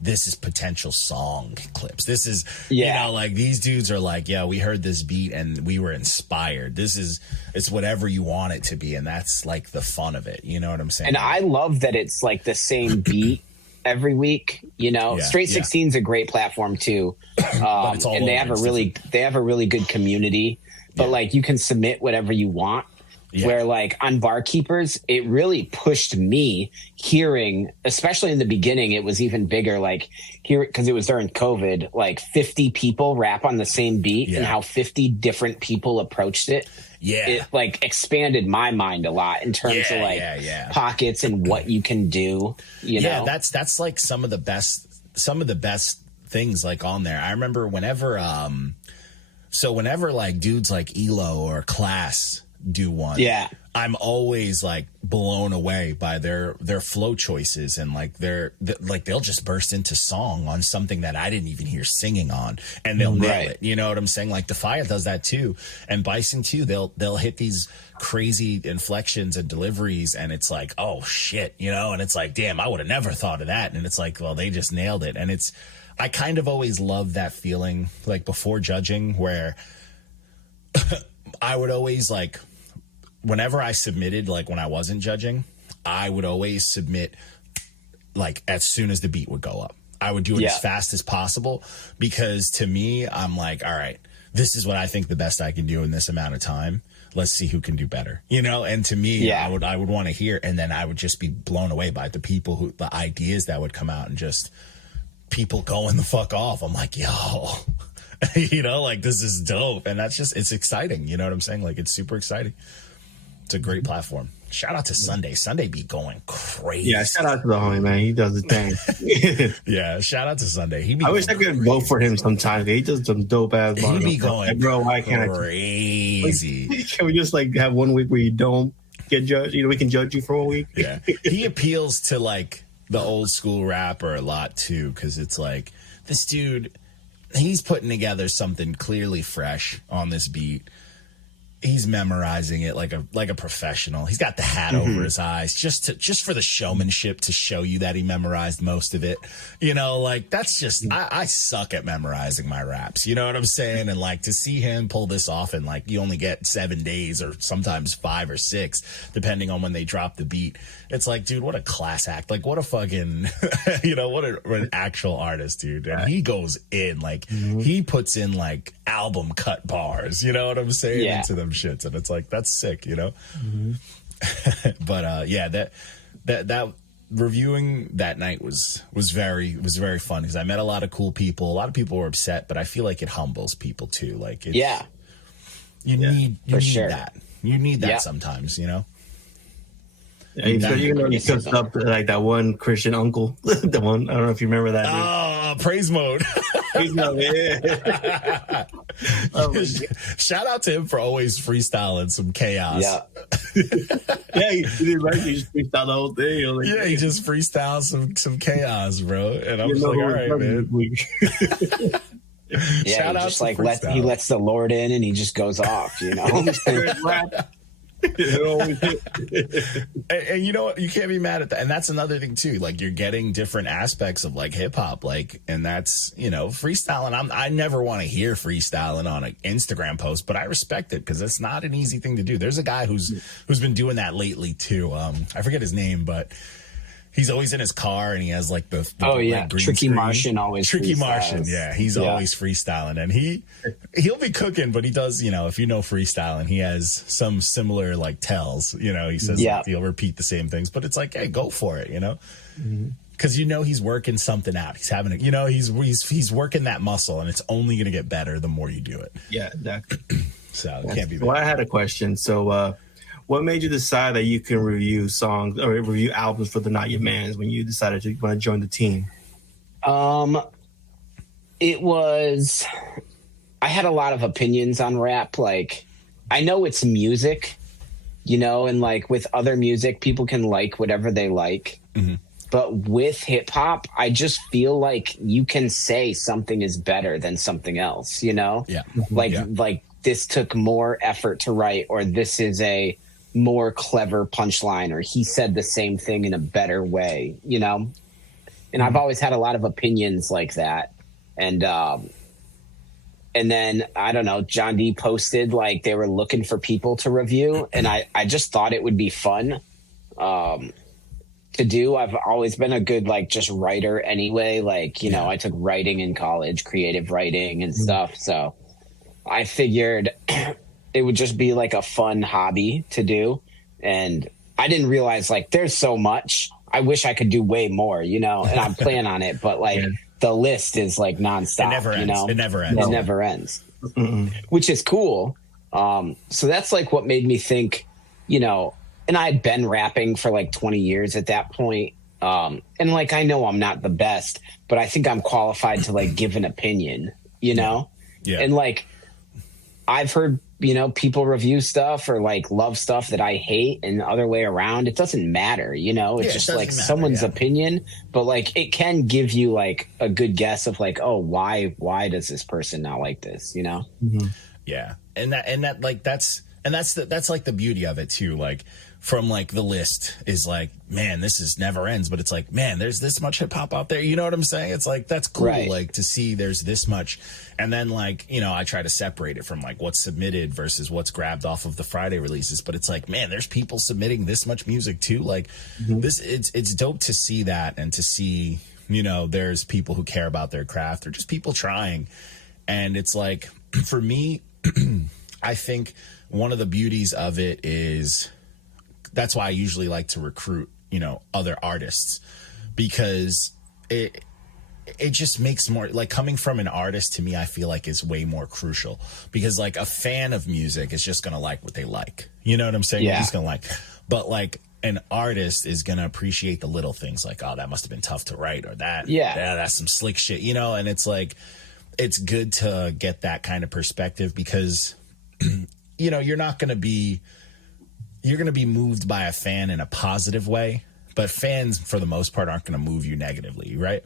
this is potential song clips. This is, you know, like these dudes are like, yeah, we heard this beat and we were inspired. It's whatever you want it to be. And that's like the fun of it. You know what I'm saying? And I love that it's like the same beat every week, you know. Straight 16 is a great platform too. And they have a really good community, but like you can submit whatever you want. Where like on Barkeepers, it really pushed me hearing, especially in the beginning, it was even bigger, like here, because it was during COVID, like 50 people rap on the same beat and how 50 different people approached it. It like expanded my mind a lot in terms of like pockets and what you can do, you know? That's like some of the best things like on there. I remember whenever like dudes like Elo or Class do one, I'm always like blown away by their flow choices, and like they'll just burst into song on something that I didn't even hear singing on, and they'll nail it. You know what I'm saying? Like Defia does that too, and Bison too. They'll hit these crazy inflections and deliveries, and it's like, oh shit, you know, and it's like, damn, I would have never thought of that, and it's like, well, they just nailed it. And I kind of always love that feeling, like before judging, where I would always like, whenever I submitted, like when I wasn't judging, I would always submit like as soon as the beat would go up. I would do it as fast as possible, because to me, I'm like, all right, this is what I think the best I can do in this amount of time. Let's see who can do better, you know? And to me, I would want to hear, and then I would just be blown away by the ideas that would come out, and just people going the fuck off. I'm like, yo, you know, like this is dope. And it's exciting. You know what I'm saying? Like it's super exciting. It's a great platform. Shout out to Sunday. Sunday be going crazy. Yeah, shout out to the homie, man. He does the thing. Yeah, shout out to Sunday. I wish I could vote for him sometime. He does some dope ass bars. He be going bro, why can't crazy. Can we just like have 1 week where you don't get judged? You know, we can judge you for 1 week. Yeah. He appeals to like the old school rapper a lot too, because it's like this dude, he's putting together something clearly fresh on this beat. he's memorizing it like a professional. He's got the hat over his eyes just for the showmanship, to show you that he memorized most of it. You know, like that's just I suck at memorizing my raps. You know what I'm saying? And like to see him pull this off, and like you only get 7 days or sometimes 5 or 6, depending on when they drop the beat. It's like, dude, what a class act! Like what a fucking you know, what an actual artist, dude. And he goes in like he puts in like album cut bars. You know what I'm saying? Yeah. Into them shits, and it's like that's sick, you know. But yeah, that reviewing that night was very fun, because I met a lot of cool people. A lot of people were upset, but I feel like it humbles people too. Like it's, you need that. You need that sometimes, you know. Yeah, you know, you cooked up like that one Christian uncle, the one, I don't know if you remember that. Oh, praise mode. Praise mode, yeah. Shout out to him for always freestyling some chaos. Yeah. Yeah, he did right. He just freestyled the whole thing. Like, yeah, he just freestyled some chaos, bro. And I'm just like, all right, man. Yeah, Shout out just like he lets the Lord in, and he just goes off, you know. And you know what? You can't be mad at that. And that's another thing too. Like you're getting different aspects of like hip hop, like, and that's, you know, freestyling. I never want to hear freestyling on an Instagram post, but I respect it because it's not an easy thing to do. There's a guy who's been doing that lately too. I forget his name, but he's always in his car and he has like the green Tricky screen. Martian always Tricky freestyles. Martian, yeah, he's always freestyling, and he'll be cooking, but he does, you know, if you know freestyling, he has some similar like tells, you know, he says like, he'll repeat the same things, but it's like, hey, go for it, you know, because you know he's working something out. He's having you know, he's working that muscle, and it's only going to get better the more you do it. Yeah, exactly. So it can't be bad. Well, I had a question. So, what made you decide that you can review songs or review albums for the NotYaManz when you decided to want to join the team? It was, I had a lot of opinions on rap. Like, I know it's music, you know, and like with other music, people can like whatever they like. But with hip hop, I just feel like you can say something is better than something else, you know? Yeah. Like this took more effort to write, or this is a more clever punchline, or he said the same thing in a better way, you know? And I've always had a lot of opinions like that. And then I don't know, John D posted like they were looking for people to review, and I just thought it would be fun to do. I've always been a good like just writer anyway. Like, you know, I took writing in college, creative writing and stuff. So I figured it would just be like a fun hobby to do. And I didn't realize like there's so much. I wish I could do way more, you know, and I'm planning on it, but like the list is like nonstop. It never ends. You know? It never ends. It never ends, which is cool. So that's like what made me think, you know, and I had been rapping for like 20 years at that point. And like, I know I'm not the best, but I think I'm qualified to like give an opinion, you know? Yeah. And like, I've heard, you know, people review stuff or like love stuff that I hate, and the other way around. It doesn't matter, you know, it's just like someone's opinion, but like it can give you like a good guess of like, oh, why does this person not like this, you know? Yeah. And that like, that's like the beauty of it too. Like from like the list is like, man, this is never ends, but it's like, man, there's this much hip hop out there. You know what I'm saying? It's like, that's cool. Right. Like to see there's this much. And then like, you know, I try to separate it from like what's submitted versus what's grabbed off of the Friday releases. But it's like, man, there's people submitting this much music too. Like this, it's dope to see that, and to see, you know, there's people who care about their craft, or just people trying. And it's like, for me, I think one of the beauties of it is, that's why I usually like to recruit, you know, other artists, because it just makes more, like, coming from an artist to me, I feel like is way more crucial, because like a fan of music is just going to like what they like. You know what I'm saying? Yeah. You're just going to like, but like an artist is going to appreciate the little things, like, oh, that must've been tough to write, or that, that's some slick shit, you know? And it's like, it's good to get that kind of perspective, because, you know, you're going to be moved by a fan in a positive way, but fans for the most part aren't going to move you negatively, right?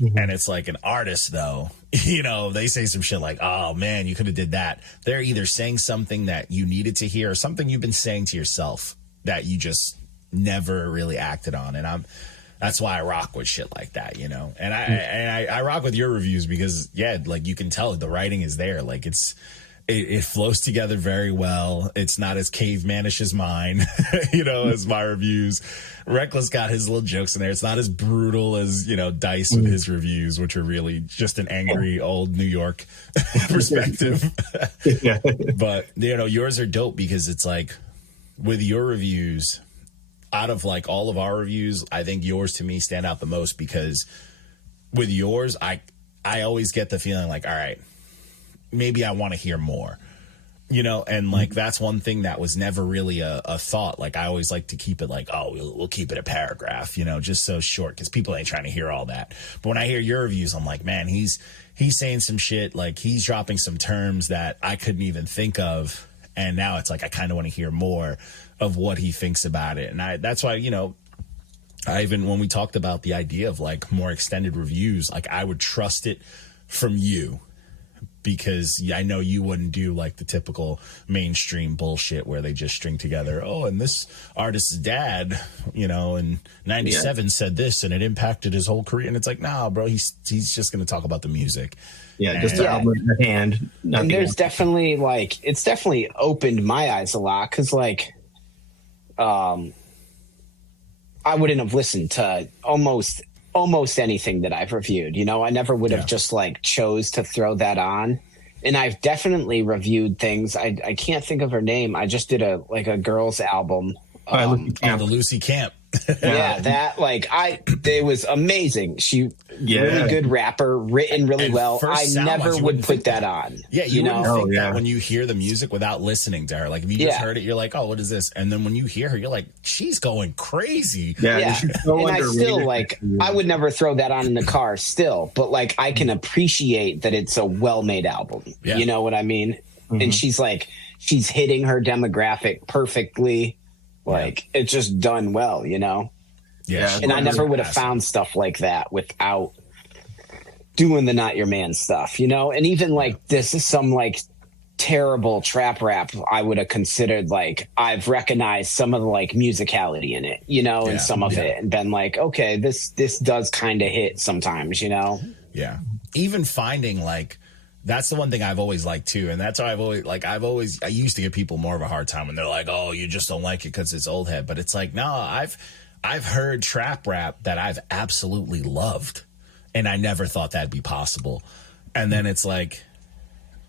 And it's like an artist, though, you know, they say some shit like, oh man, you could have did that. They're either saying something that you needed to hear or something you've been saying to yourself that you just never really acted on. And that's why I rock with shit like that, you know. And I rock with your reviews because, yeah, like you can tell the writing is there. Like it flows together very well. It's not as cavemanish as mine, you know, as my reviews. Reckless got his little jokes in there. It's not as brutal as, you know, Dice with his reviews, which are really just an angry old New York perspective. Yeah. But, you know, yours are dope because it's like with your reviews, out of like all of our reviews, I think yours to me stand out the most because with yours, I always get the feeling like, all right, maybe I want to hear more, you know, and like that's one thing that was never really a thought. Like I always like to keep it like, oh, we'll keep it a paragraph, you know, just so short because people ain't trying to hear all that. But when I hear your reviews, I'm like, man, he's saying some shit, like he's dropping some terms that I couldn't even think of. And now it's like I kind of want to hear more of what he thinks about it. And that's why, you know, I even when we talked about the idea of like more extended reviews, like I would trust it from you. Because I know you wouldn't do like the typical mainstream bullshit where they just string together, oh, and this artist's dad, you know, in 97 said this and it impacted his whole career. And it's like, nah, bro, he's just going to talk about the music. Yeah, and, just the album in the hand. And there's definitely like, it's definitely opened my eyes a lot because like, I wouldn't have listened to almost anything that I've reviewed, you know. I never would have just like chose to throw that on. And I've definitely reviewed things. I can't think of her name. I just did a girls album. The Lucy Camp. Yeah, that it was amazing. She really good rapper, written really and well. I never would put that on. Yeah, you wouldn't think that when you hear the music without listening to her. Like if you just heard it, you're like, oh, what is this? And then when you hear her, you're like, she's going crazy. Yeah. So and I still like I would never throw that on in the car still, but like I can appreciate that it's a well-made album. Yeah. You know what I mean? Mm-hmm. And she's hitting her demographic perfectly. Like it's just done well, you know? Yeah. And I never would have found stuff like that without doing the Not Your Man stuff, you know? And even like this is some like terrible trap rap I would have considered like I've recognized some of the like musicality in it, you know, and some of it and been like, okay, this does kind of hit sometimes, you know? Yeah. Even finding like that's the one thing I've always liked too, and that's why I used to give people more of a hard time when they're like, "Oh, you just don't like it because it's old head." But it's like, no, I've heard trap rap that I've absolutely loved, and I never thought that'd be possible. And then it's like,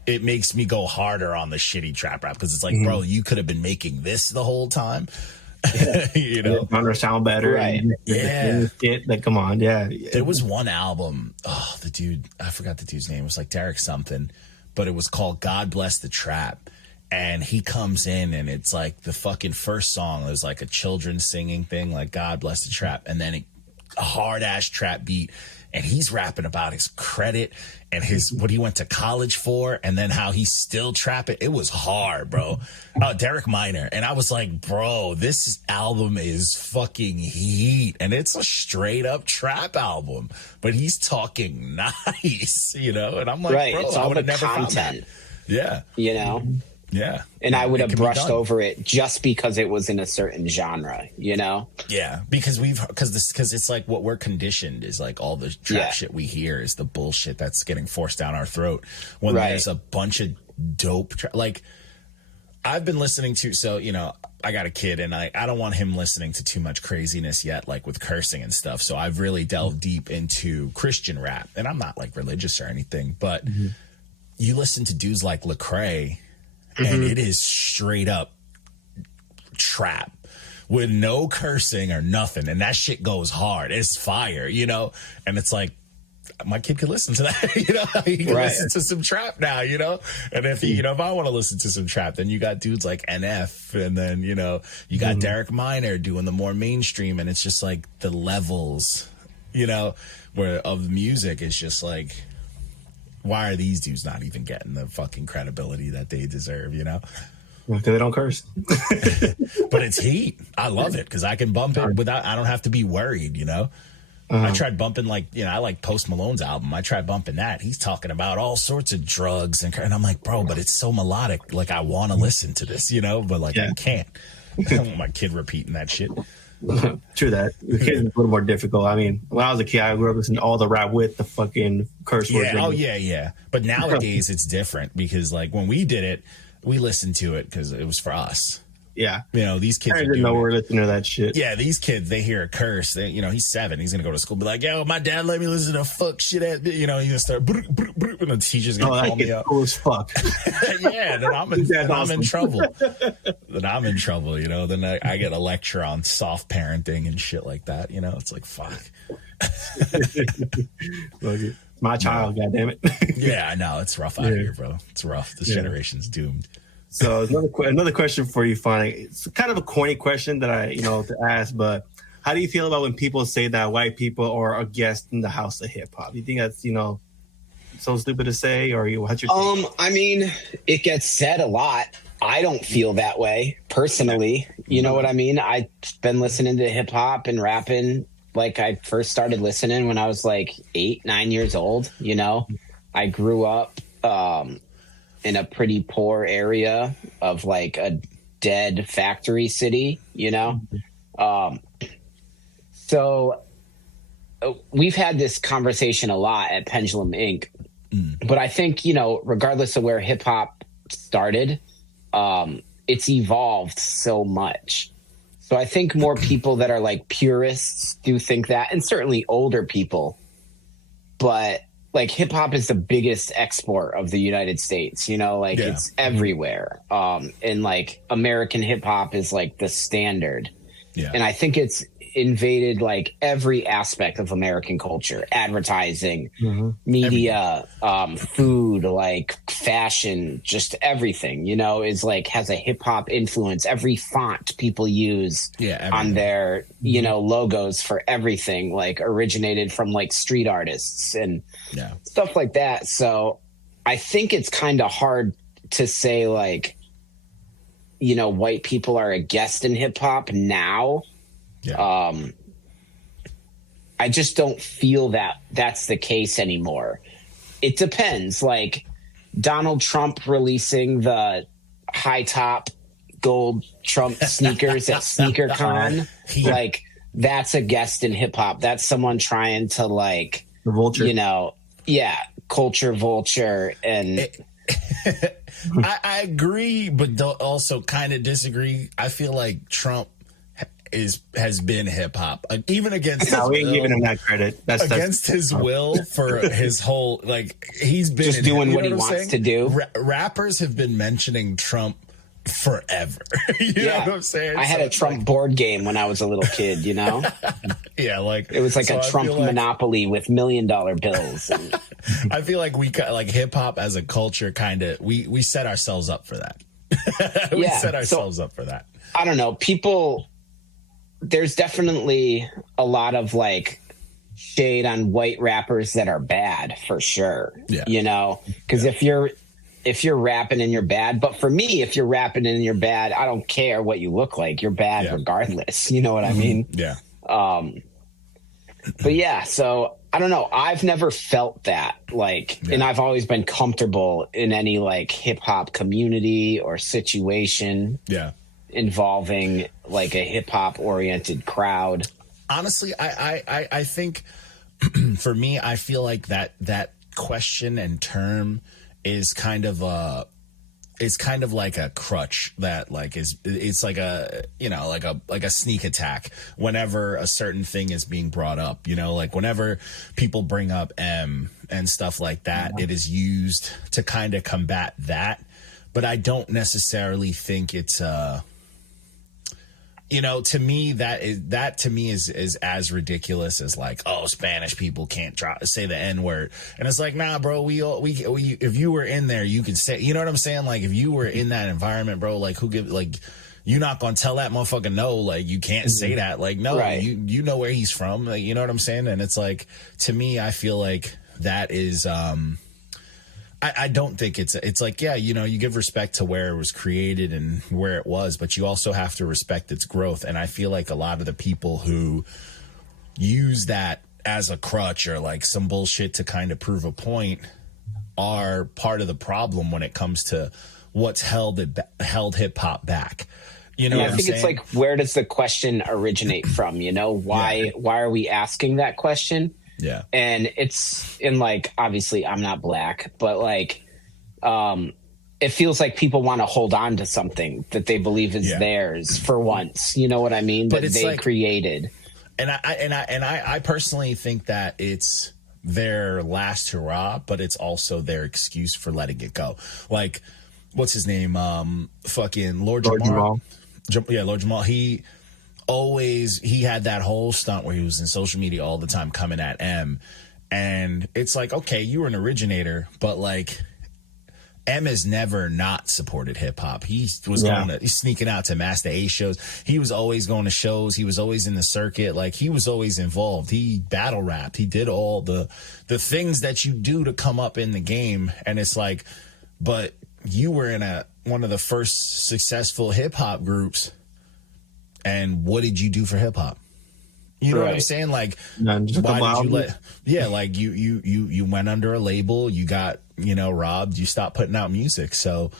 it makes me go harder on the shitty trap rap because it's like, bro, you could have been making this the whole time. You know, sound better, right? Like, come on, There was one album. Oh, the dude, I forgot the dude's name. It was like Derek something, but it was called "God Bless the Trap." And he comes in, and it's like the fucking first song. There's like a children's singing thing, like "God Bless the Trap," and then a hard ass trap beat. And he's rapping about his credit and what he went to college for, and then how he's still trapping. It was hard, bro. Derek Minor. And I was like, bro, this album is fucking heat. And it's a straight up trap album, but he's talking nice, you know? And I'm like, bro, it's I all would have the never found content. that. Yeah. You know? Yeah. And I would have brushed over it just because it was in a certain genre, you know? Yeah, because it's like what we're conditioned is like all the trap shit we hear is the bullshit that's getting forced down our throat when there's a bunch of dope like I've been listening to, so, you know, I got a kid and I don't want him listening to too much craziness yet, like with cursing and stuff. So I've really delved deep into Christian rap, and I'm not like religious or anything, but you listen to dudes like Lecrae, and it is straight up trap with no cursing or nothing. And that shit goes hard. It's fire, you know? And it's like, my kid could listen to that, you know? He can listen to some trap now, you know? And if he, you know, if I want to listen to some trap, then you got dudes like NF, and then, you know, you got Derek Minor doing the more mainstream, and it's just like the levels, you know, where of music is just like, why are these dudes not even getting the fucking credibility that they deserve, you know? Because they don't curse. But it's heat. I love it because I can bump it without. I don't have to be worried. I tried bumping I like Post Malone's album. I tried bumping that. He's talking about all sorts of drugs and I'm like, bro, but it's so melodic. Like I want to listen to this, but I can't. I don't want my kid repeating that shit. True that. The kids is a little more difficult. I mean, when I was a kid, I grew up listening to all the rap with the fucking curse words. Yeah. Oh yeah. But nowadays it's different because like when we did it, we listened to it because it was for us. Yeah. These kids I didn't know we're listening to that shit. Yeah, these kids, they hear a curse. He's 7. He's going to go to school and be like, yo, my dad let me listen to fuck shit at, he's going to start, and the teacher's going to call me up. Cool as fuck. Yeah, then I'm in trouble. Then I'm in trouble, Then I get a lecture on soft parenting and shit like that, It's like, fuck. My child, goddammit. Yeah, I know. It's rough out here, bro. It's rough. This generation's doomed. So another question for you, Euphonic. It's kind of a corny question that I, to ask, but how do you feel about when people say that white people are a guest in the house of hip hop? Do you think that's, so stupid to say, or what's your take? I mean, it gets said a lot. I don't feel that way personally. You know what I mean? I've been listening to hip hop and rapping. Like I first started listening when I was like 8, 9 years old. I grew up, in a pretty poor area of like a dead factory city, So we've had this conversation a lot at Pendulum Ink, but I think, regardless of where hip hop started, it's evolved so much. So I think more people that are like purists do think that, and certainly older people, but like hip hop is the biggest export of the United States, it's everywhere. And like American hip hop is like the standard. Yeah. And I think it's invaded like every aspect of American culture, advertising, media, food, like fashion, just everything, is like has a hip hop influence. Every font people use on their, logos for everything like originated from like street artists and stuff like that. So I think it's kind of hard to say like, white people are a guest in hip hop now. Yeah. I just don't feel that that's the case anymore. It depends. Like Donald Trump releasing the high top gold Trump sneakers at SneakerCon, like that's a guest in hip hop. That's someone trying to like, the vulture. Culture vulture. And I agree, but also kind of disagree. I feel like Trump has been hip hop, even against his we ain't will, giving him that credit. That's his will for his whole he's been just doing what he wants to do. Rappers have been mentioning Trump forever. You know what I'm saying? I had a Trump board game when I was a little kid. Yeah, like it was like a Trump Monopoly with $1 million bills. And I feel like we like hip hop as a culture, kind of we set ourselves up for that. We set ourselves up for that. I don't know, people. There's definitely a lot of like shade on white rappers that are bad for sure. Yeah. Because if you're rapping and you're bad, but for me, if you're rapping and you're bad, I don't care what you look like. You're bad regardless. You know what I mean? Yeah. But yeah, so I don't know. I've never felt that and I've always been comfortable in any like hip hop community or situation. Yeah. Involving like a hip hop oriented crowd. Honestly, I think for me, I feel like that question and term is kind of like a crutch that like it's like a like a sneak attack whenever a certain thing is being brought up, like whenever people bring up M and stuff like that, it is used to kind of combat that. But I don't necessarily think it's to me is as ridiculous as like, oh, Spanish people can't say the N-word. And it's like, nah, bro, we if you were in there, you could say, you know what I'm saying? Like if you were in that environment, bro, like you're not going to tell that motherfucker no, like you can't say that. Like, no, right. you know where he's from. Like, you know what I'm saying? And it's like, to me, I feel like that is, I don't think it's like, yeah, you know, you give respect to where it was created and where it was, but you also have to respect its growth. And I feel like a lot of the people who use that as a crutch or like some bullshit to kind of prove a point are part of the problem when it comes to what's held hip hop back. You know, I think it's like, where does the question originate from? You know, why are we asking that question? Yeah. And it's in like, obviously I'm not black, but like, it feels like people want to hold on to something that they believe is theirs for once. You know what I mean? But that they like, created. And I personally think that it's their last hurrah, but it's also their excuse for letting it go. Like, what's his name? Fucking Lord Jamal. Yeah, Lord Jamal. He had that whole stunt where he was in social media all the time coming at M. And it's like, okay, you were an originator, but like M has never not supported hip hop. He was he's sneaking out to Master A shows. He was always going to shows. He was always in the circuit. Like, he was always involved. He battle rapped. He did all the things that you do to come up in the game. And it's like, but you were in one of the first successful hip hop groups. And what did you do for hip hop? You know what I'm saying? Like, why did you like you went under a label, you got, you know, robbed, you stopped putting out music. So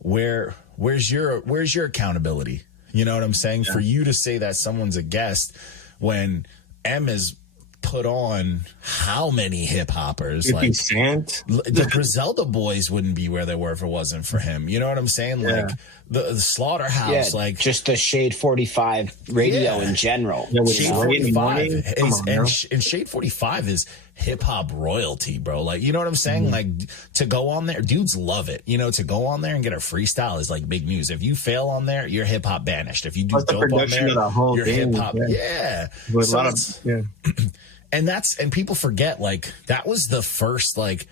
where's your accountability? You know what I'm saying? Yeah. For you to say that someone's a guest when M has put on how many hip hoppers? Like, the Griselda boys wouldn't be where they were if it wasn't for him. You know what I'm saying? Like the Slaughterhouse, like just the Shade 45 radio in general. Yeah, Shade 45 and Shade 45 is hip hop royalty, bro. Like, you know what I'm saying? Mm-hmm. Like, to go on there, dudes love it. You know, to go on there and get a freestyle is like big news. If you fail on there, you're hip hop banished. If you do dope on there, you're hip hop. With a lot of and people forget, like, that was the first like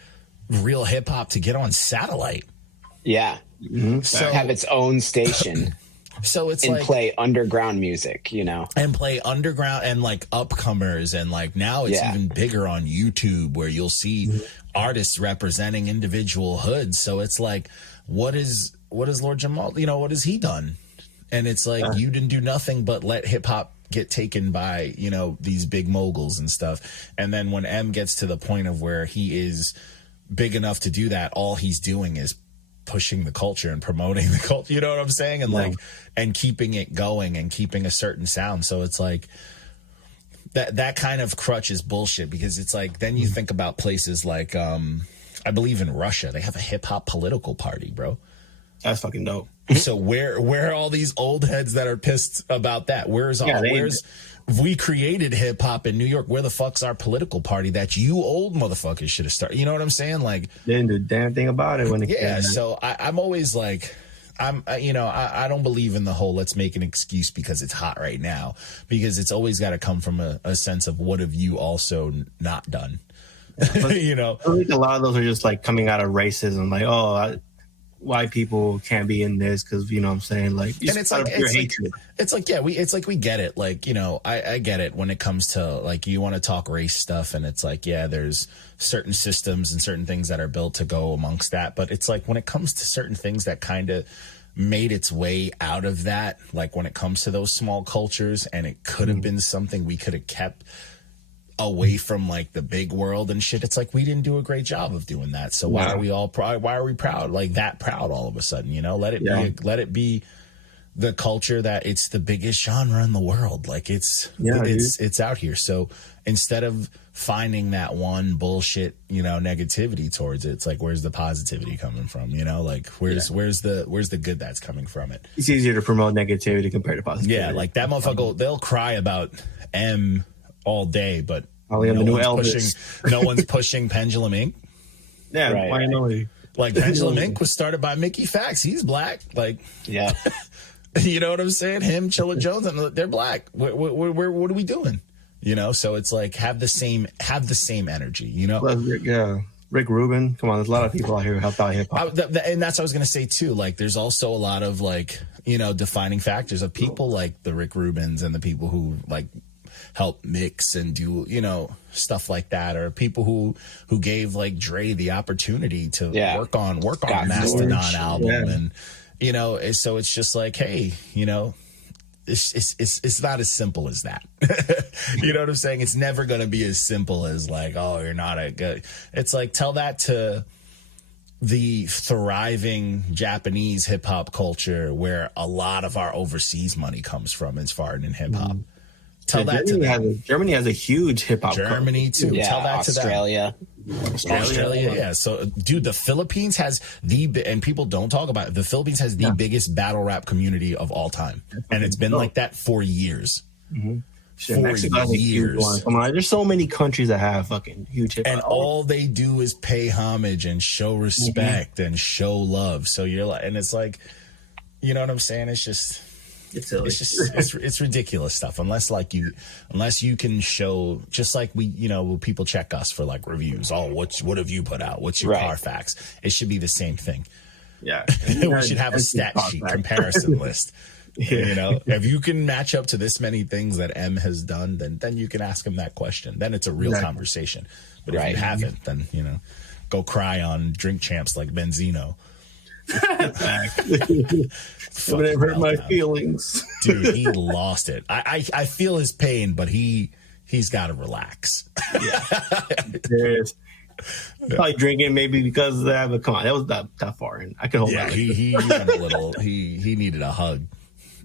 real hip hop to get on satellite. Yeah. Mm-hmm. So have its own station. So it's and like, play underground music, you know, and play underground and like upcomers. And like now it's even bigger on YouTube where you'll see artists representing individual hoods. So it's like, what is Lord Jamal, you know, what has he done? And it's like, you didn't do nothing but let hip hop get taken by, you know, these big moguls and stuff. And then when M gets to the point of where he is big enough to do that, all he's doing is pushing the culture and promoting the culture, you know what I'm saying? And like, and keeping it going and keeping a certain sound. So it's like that kind of crutch is bullshit, because it's like, then you think about places like, I believe in Russia, they have a hip hop political party, bro. That's fucking dope. So where are all these old heads that are pissed about that? Where's we created hip hop in New York? Where the fuck's our political party that you old motherfuckers should have started? You know what I'm saying? Like, they didn't do a damn thing about it when it came. So I'm always like, I don't believe in the whole let's make an excuse because it's hot right now, because it's always got to come from a sense of what have you also not done. You know, I think a lot of those are just like coming out of racism, like, white people can't be in this because, you know what I'm saying, like, and it's like we get it, like, you know, I get it when it comes to like, you want to talk race stuff, and it's like, there's certain systems and certain things that are built to go amongst that, but it's like when it comes to certain things that kind of made its way out of that, like when it comes to those small cultures, and it could have been something we could have kept away from like the big world and shit. It's like, we didn't do a great job of doing that. So why are we all why are we proud, like that proud all of a sudden, you know? Let it be the culture that it's the biggest genre in the world. Like it's out here. So instead of finding that one bullshit, you know, negativity towards it, it's like, where's the positivity coming from? You know, like where's the good that's coming from it? It's easier to promote negativity compared to positivity. Yeah, like that motherfucker, they'll cry about M all day, but no one's pushing Pendulum Ink. Yeah, right. Like Pendulum Ink was started by Mickey Fax. He's black. Like, you know what I'm saying? Him, Chilla Jones, and they're black. What are we doing? You know, so it's like have the same energy. You know, Rick Rubin. Come on, there's a lot of people out here who help out hip hop, and that's what I was gonna say too. Like, there's also a lot of like, you know, defining factors of people like the Rick Rubins and the people who like, help mix and do, you know, stuff like that, or people who gave like Dre the opportunity to work on Mastodon album, and you know, so it's just like, hey, you know, it's not as simple as that. You know what I'm saying? It's never going to be as simple as like, oh, you're not a good. It's like, tell that to the thriving Japanese hip hop culture where a lot of our overseas money comes from as far in hip hop. Tell that to them. Germany has a huge hip hop. Germany too. Yeah, tell that Australia. to them. Australia, yeah. So, dude, the Philippines has and people don't talk about it. The Philippines has the biggest battle rap community of all time, and it's been like that for years. Mm-hmm. Shit, Mexico has a huge one. Come on, there's so many countries that have fucking huge hip hop, and all they do is pay homage and show respect and show love. So you're like, and it's like, you know what I'm saying? It's just. It's ridiculous stuff. Unless you can show, just like we, you know, people check us for like reviews. Oh, what have you put out? What's your Carfax? It should be the same thing. Yeah, we should have a stat sheet comparison list. You know, if you can match up to this many things that M has done, then you can ask him that question. Then it's a real conversation. But if you haven't, then, you know, go cry on Drink Champs like Benzino. It hurt my feelings, dude. He lost it. I feel his pain, but he's got to relax. Yeah, there is. Probably drinking maybe because of that, but come on, that was that far in. I can hold that. He had a little. He needed a hug.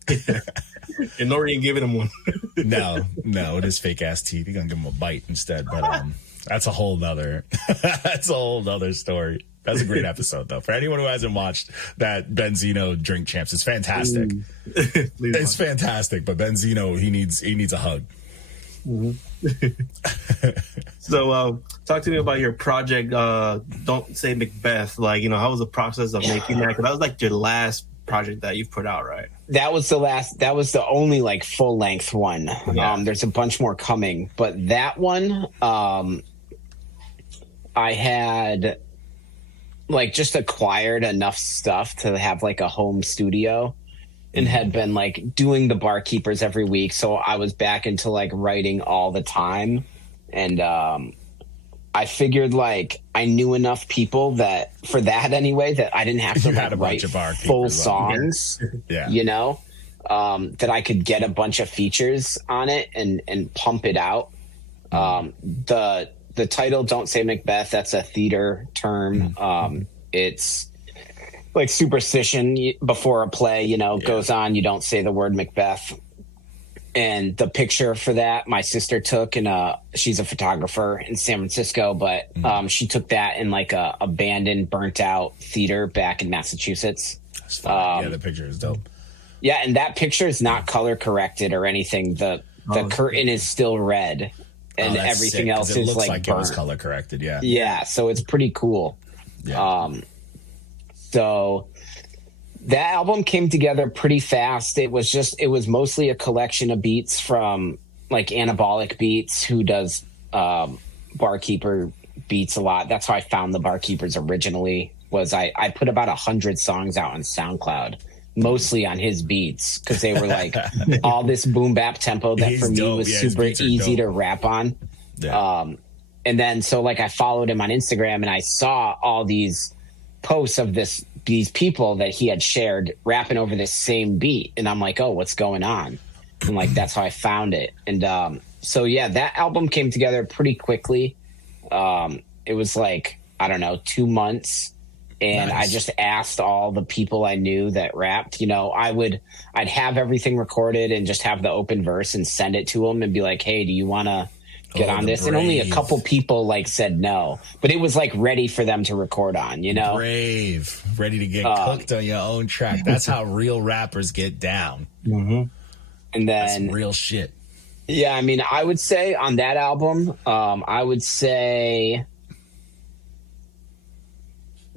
And Nori ain't giving him one. No, with his fake ass teeth, he's gonna give him a bite instead. But that's a whole nother story. That's a great episode, though. For anyone who hasn't watched that Benzino Drink Champs, it's fantastic. It's fantastic, but Benzino, he needs a hug. So, talk to me about your project. Don't Say Macbeth. Like, you know, how was the process of making that? Because that was like your last project that you've put out, right? That was the last. That was the only like full length one. Yeah. There's a bunch more coming, but that one, I had. Like just acquired enough stuff to have like a home studio and had been like doing the Barkeepers every week. So I was back into like writing all the time. And I figured like I knew enough people that for that anyway, that I didn't have to like, write full songs, you know, that I could get a bunch of features on it and pump it out. The title Don't Say Macbeth, that's a theater term. It's like superstition before a play, you know, goes on, you don't say the word Macbeth. And the picture for that, my sister took, and she's a photographer in San Francisco, but she took that in like a abandoned, burnt out theater back in Massachusetts. Yeah, the picture is dope. Yeah, and that picture is not color corrected or anything. The curtain is still red. And everything else is like it was color corrected. Yeah. So it's pretty cool. Yeah. So that album came together pretty fast. It was mostly a collection of beats from like Anabolic Beats, who does Barkeeper beats a lot. That's how I found the Barkeepers originally. Was I put about 100 songs out on SoundCloud, mostly on his beats, because they were like all this boom bap tempo that for me was super easy to rap on. And then so like I followed him on Instagram and I saw all these posts of these people that he had shared rapping over this same beat, and I'm like, oh, what's going on? And like that's how I found it. And so yeah, that album came together pretty quickly. It was like, I don't know, 2 months. And I just asked all the people I knew that rapped, you know, I'd have everything recorded and just have the open verse and send it to them and be like, hey, do you want to get on this? And only a couple people like said no, but it was like ready for them to record on, you know? Brave, ready to get cooked on your own track. That's how real rappers get down. And then that's real shit. Yeah. I mean, I would say on that album, I would say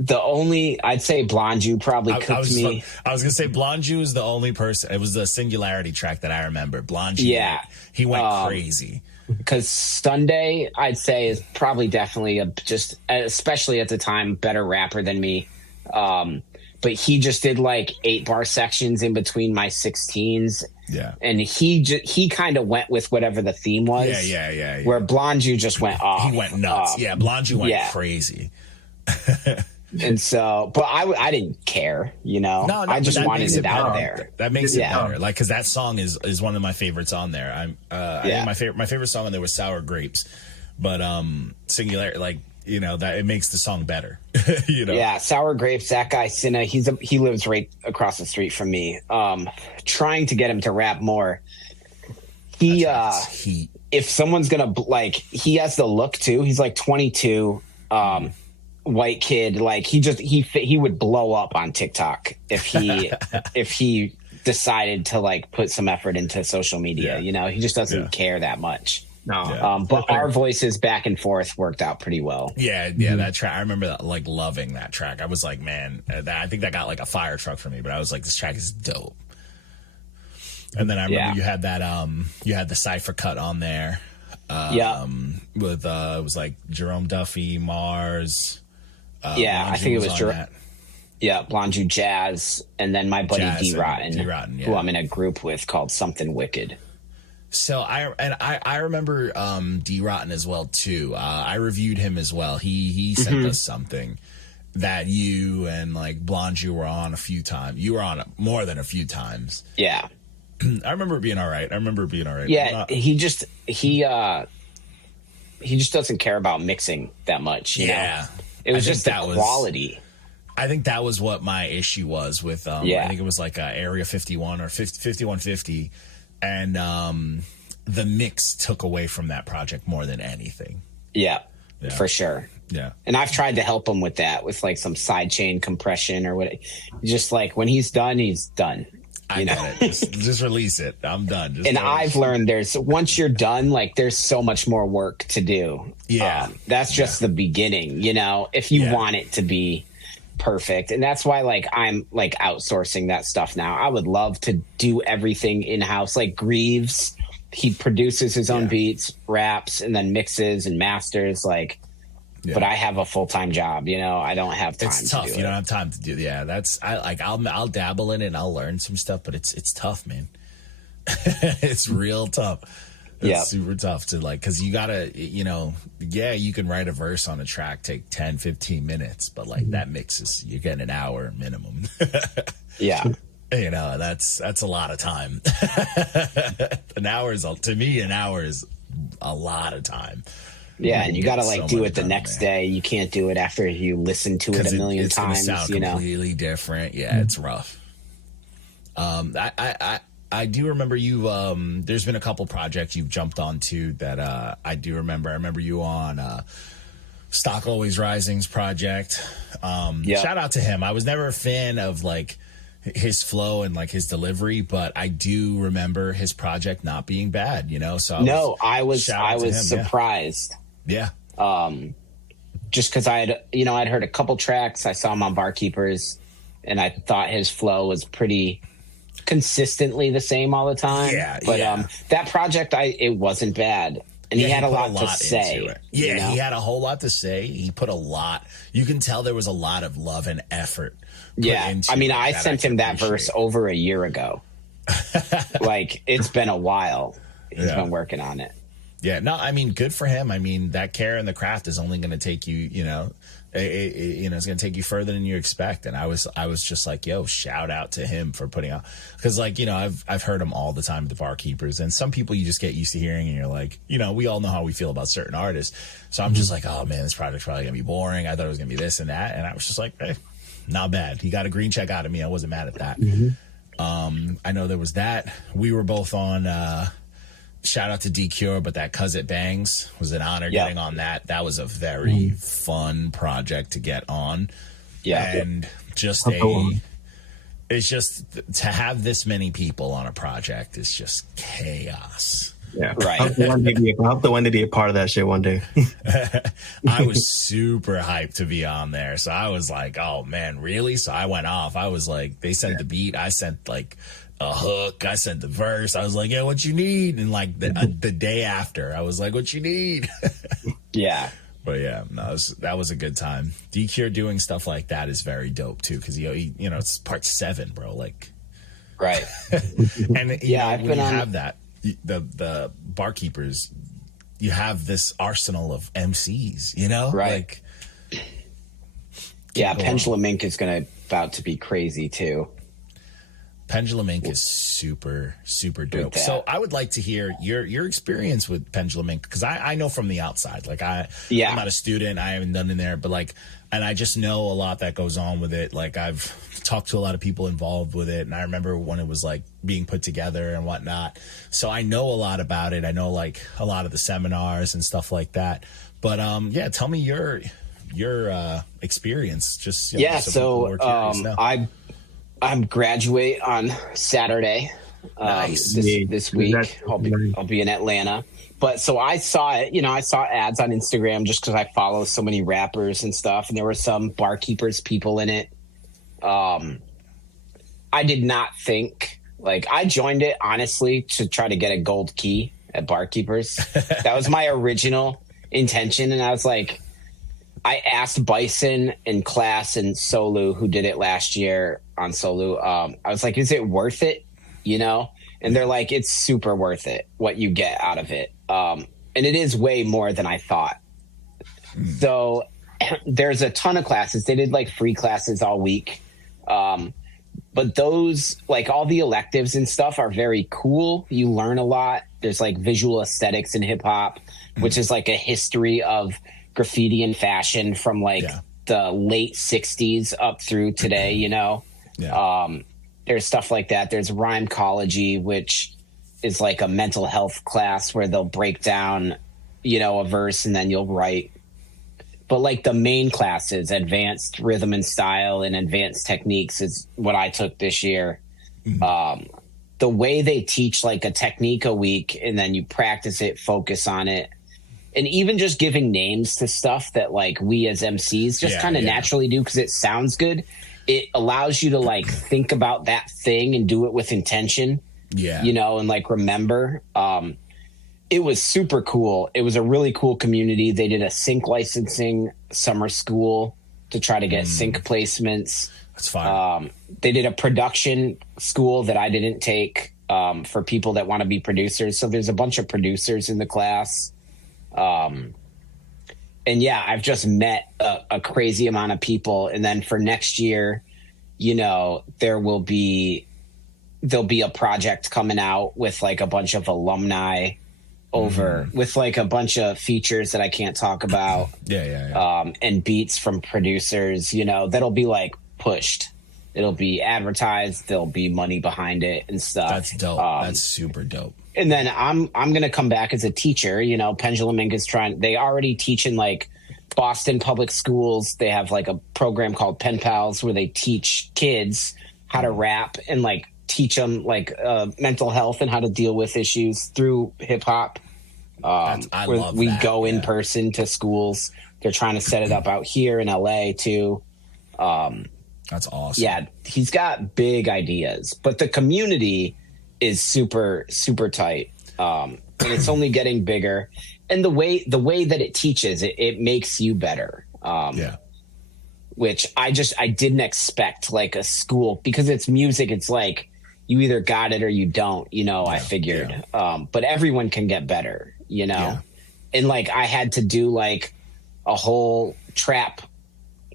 I'd say Blonde Jew probably cooked me. I was gonna say Blonde Jew is the only person. It was the Singularity track that I remember. Blonde Jew, he went crazy. Because Sunday, I'd say, is probably definitely especially at the time, better rapper than me. but he just did like 8-bar sections in between my 16s. Yeah. And he kind of went with whatever the theme was. Yeah. Where Blonju just went off. He went nuts. Blonju went crazy. And so, but I didn't care, you know. No, I just wanted it out there. That makes it better. Like, because that song is one of my favorites on there. I think my favorite song on there was Sour Grapes, but Singularity, like, you know, that it makes the song better. You know. Yeah, Sour Grapes. That guy Cinna, he lives right across the street from me. Trying to get him to rap more. If someone's gonna like, he has the look too. He's like 22. White kid, like he would blow up on TikTok if he decided to like put some effort into social media. You know, he just doesn't care that much. No, but our voices back and forth worked out pretty well. That track, I remember that, like, loving that track. I was like, man, I think that got like a fire truck for me, but I was like, this track is dope. And then I remember you had that you had the cypher cut on there with it was like Jerome Duffy, Mars. I think it was Blonju Jazz, and then my buddy D Rotten, who I'm in a group with called Something Wicked. So I remember D Rotten as well too. I reviewed him as well. He sent us something that you and like Blonju were on a few times. You were on it more than a few times. Yeah, I remember it being all right. Yeah, he just doesn't care about mixing that much. You know? It was just the quality. I think that was what my issue was with, I think it was like Area 51 or 5150. And the mix took away from that project more than anything. Yeah. For sure. Yeah. And I've tried to help him with that, with like some sidechain compression or what. Just like when he's done, he's done. I get it. Just release it. I'm done. I've learned once you're done, like there's so much more work to do. Yeah. That's just the beginning, you know, if you want it to be perfect. And that's why like I'm like outsourcing that stuff now. I would love to do everything in-house. Like Greaves, he produces his own beats, raps, and then mixes and masters. Like, but I have a full-time job, you know. I don't have time. It's tough. To do you don't have time to do. Yeah, I'll dabble in it and I'll learn some stuff, but it's tough, man. It's real tough. It's super tough to like, because you gotta, you know, you can write a verse on a track, take 10, 15 minutes, but like that mixes, you're getting an hour minimum. You know, that's a lot of time. An hour is a lot of time. Yeah, and you got to like do it the next day. You can't do it after you listen to it a million times. Sound completely different. Yeah, it's rough. I do remember you. There's been a couple projects you've jumped onto that I do remember. I remember you on Stock Always Rising's project. Shout out to him. I was never a fan of like his flow and like his delivery, but I do remember his project not being bad. You know, so I was surprised. Yeah. Just because I'd heard a couple tracks. I saw him on Barkeepers, and I thought his flow was pretty consistently the same all the time. But that project, it wasn't bad, and he had a lot to say. Yeah, you know? He had a whole lot to say. He put a lot. You can tell there was a lot of love and effort. I mean, I sent him that verse over a year ago. Like, it's been a while. He's been working on it. Yeah, no, I mean, good for him. I mean, that care and the craft is only going to take you, you know, it's going to take you further than you expect. And I was just like, yo, shout out to him for putting out, because like, you know, I've heard him all the time at the Barkeepers, and some people you just get used to hearing, and you're like, you know, we all know how we feel about certain artists. So I'm just like, oh man, this project's probably gonna be boring. I thought it was gonna be this and that, and I was just like, hey, not bad. He got a green check out of me. I wasn't mad at that. I know there was that. We were both on. Shout out to D-Cure, but that Cuz It Bangs was an honor getting on that. That was a very fun project to get on. And just it's just to have this many people on a project is just chaos. Yeah, right. I hope the one to be a part of that shit one day. I was super hyped to be on there, so I was like, "Oh man, really?" So I went off. I was like, they sent the beat, I sent like a hook, I sent the verse. I was like, "Yeah, what you need?" And like the day after, I was like, "What you need?" But yeah, no, that was a good time. DCure doing stuff like that is very dope too, because it's part 7, bro. Like, right? And I've been on. Have that the barkeepers, you have this arsenal of MCs, right? Like, Pendulum Ink is about to be crazy too. Pendulum Ink is super, super dope. So I would like to hear your experience with Pendulum Ink, because I know from the outside. Like I'm not a student, I haven't done in there, but and I just know a lot that goes on with it. Like I've talked to a lot of people involved with it, and I remember when it was like being put together and whatnot. So I know a lot about it. I know like a lot of the seminars and stuff like that. But tell me your experience. Just I'm graduate on Saturday. Nice. This week. I'll be in Atlanta. But so I saw it, I saw ads on Instagram just because I follow so many rappers and stuff. And there were some barkeepers people in it. I did not think, I joined it honestly to try to get a gold key at barkeepers. That was my original intention. And I was like, I asked Bison in class and Solu, who did it last year on Solu. I was like, is it worth it? And they're like, it's super worth it, what you get out of it. And it is way more than I thought. So there's a ton of classes. They did free classes all week. But those, all the electives and stuff are very cool. You learn a lot. There's visual aesthetics in hip hop, which is a history of graffiti and fashion from the late 60s up through today, there's stuff like that. There's rhymecology, which is a mental health class where they'll break down, a verse and then you'll write. But the main classes, advanced rhythm and style and advanced techniques, is what I took this year. The way they teach a technique a week and then you practice it, focus on it. And even just giving names to stuff that we as MCs just kind of naturally do because it sounds good. It allows you to think about that thing and do it with intention. Yeah. And remember. It was super cool. It was a really cool community. They did a sync licensing summer school to try to get sync placements. That's fine. They did a production school that I didn't take for people that want to be producers. So there's a bunch of producers in the class. And I've just met a crazy amount of people. And then for next year, there'll be a project coming out with a bunch of alumni over with a bunch of features that I can't talk about. And beats from producers, that'll be pushed. It'll be advertised. There'll be money behind it and stuff. That's dope. That's super dope. And then I'm going to come back as a teacher. Pendulum Ink is they already teach in Boston public schools. They have a program called Pen Pals where they teach kids how to rap and teach them mental health and how to deal with issues through hip hop. I love we that. go in person to schools. They're trying to set it up out here in LA too. That's awesome. Yeah, he's got big ideas, but the community is super, super tight. And it's only getting bigger. And the way that it teaches, it makes you better. Which I didn't expect a school, because it's music. It's you either got it or you don't, I figured. But everyone can get better, And I had to do a whole trap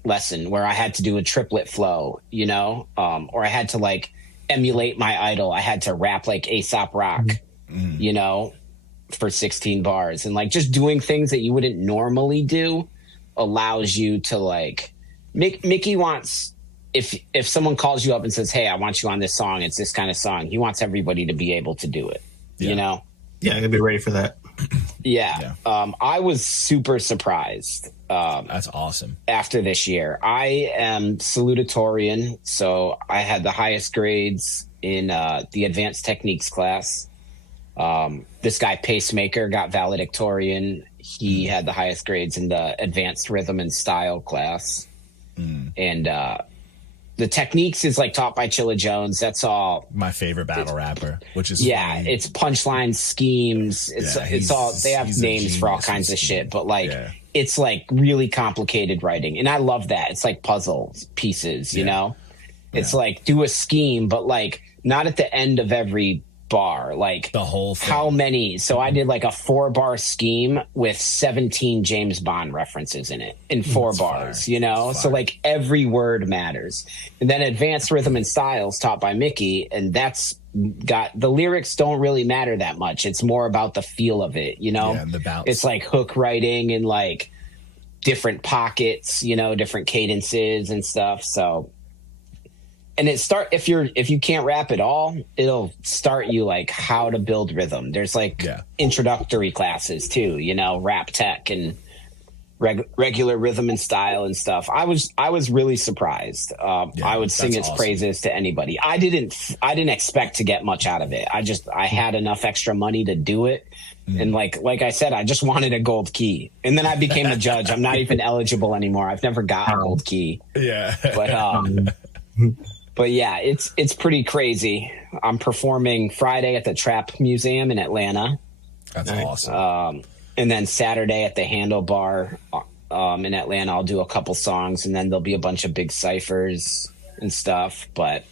lesson where I had to do a triplet flow, or I had to emulate my idol. I had to rap A$AP Rock, for 16 bars. And just doing things that you wouldn't normally do allows you to Mickey wants, if someone calls you up and says, hey, I want you on this song, it's this kind of song, he wants everybody to be able to do it, Yeah, I gotta be ready for that. I was super surprised. That's awesome. After this year, I am salutatorian, so I had the highest grades in the advanced techniques class. This guy Pacemaker got valedictorian. He had the highest grades in the advanced rhythm and style class. And the techniques is taught by Chilla Jones. That's all. My favorite battle rapper, which is funny. It's punchline schemes. It's all, they have names for all kinds of shit, but it's like really complicated writing. And I love that. It's like puzzle pieces, you know? It's like do a scheme, but like not at the end of every bar, like the whole thing. How many? So I did like a 4-bar scheme with 17 James Bond references in it in 4 bars, you know? So like every word matters. And then advanced rhythm and styles taught by Mickey. And that's got the lyrics don't really matter that much. It's more about the feel of it, you know? Yeah, and the bounce. It's like hook writing and like different pockets, you know, different cadences and stuff. So, and if you can't rap at all, it'll start you like how to build rhythm. There's like introductory classes too, you know, rap tech and regular rhythm and style and stuff. I was really surprised. I would sing its praises to anybody. I didn't expect to get much out of it. I had enough extra money to do it. And like I said, I just wanted a gold key. And then I became a judge. I'm not even eligible anymore. I've never got a gold key. Yeah. But yeah, it's pretty crazy. I'm performing Friday at the Trap Museum in Atlanta. That's awesome. And then Saturday at the Handlebar in Atlanta, I'll do a couple songs, and then there'll be a bunch of big ciphers and stuff. But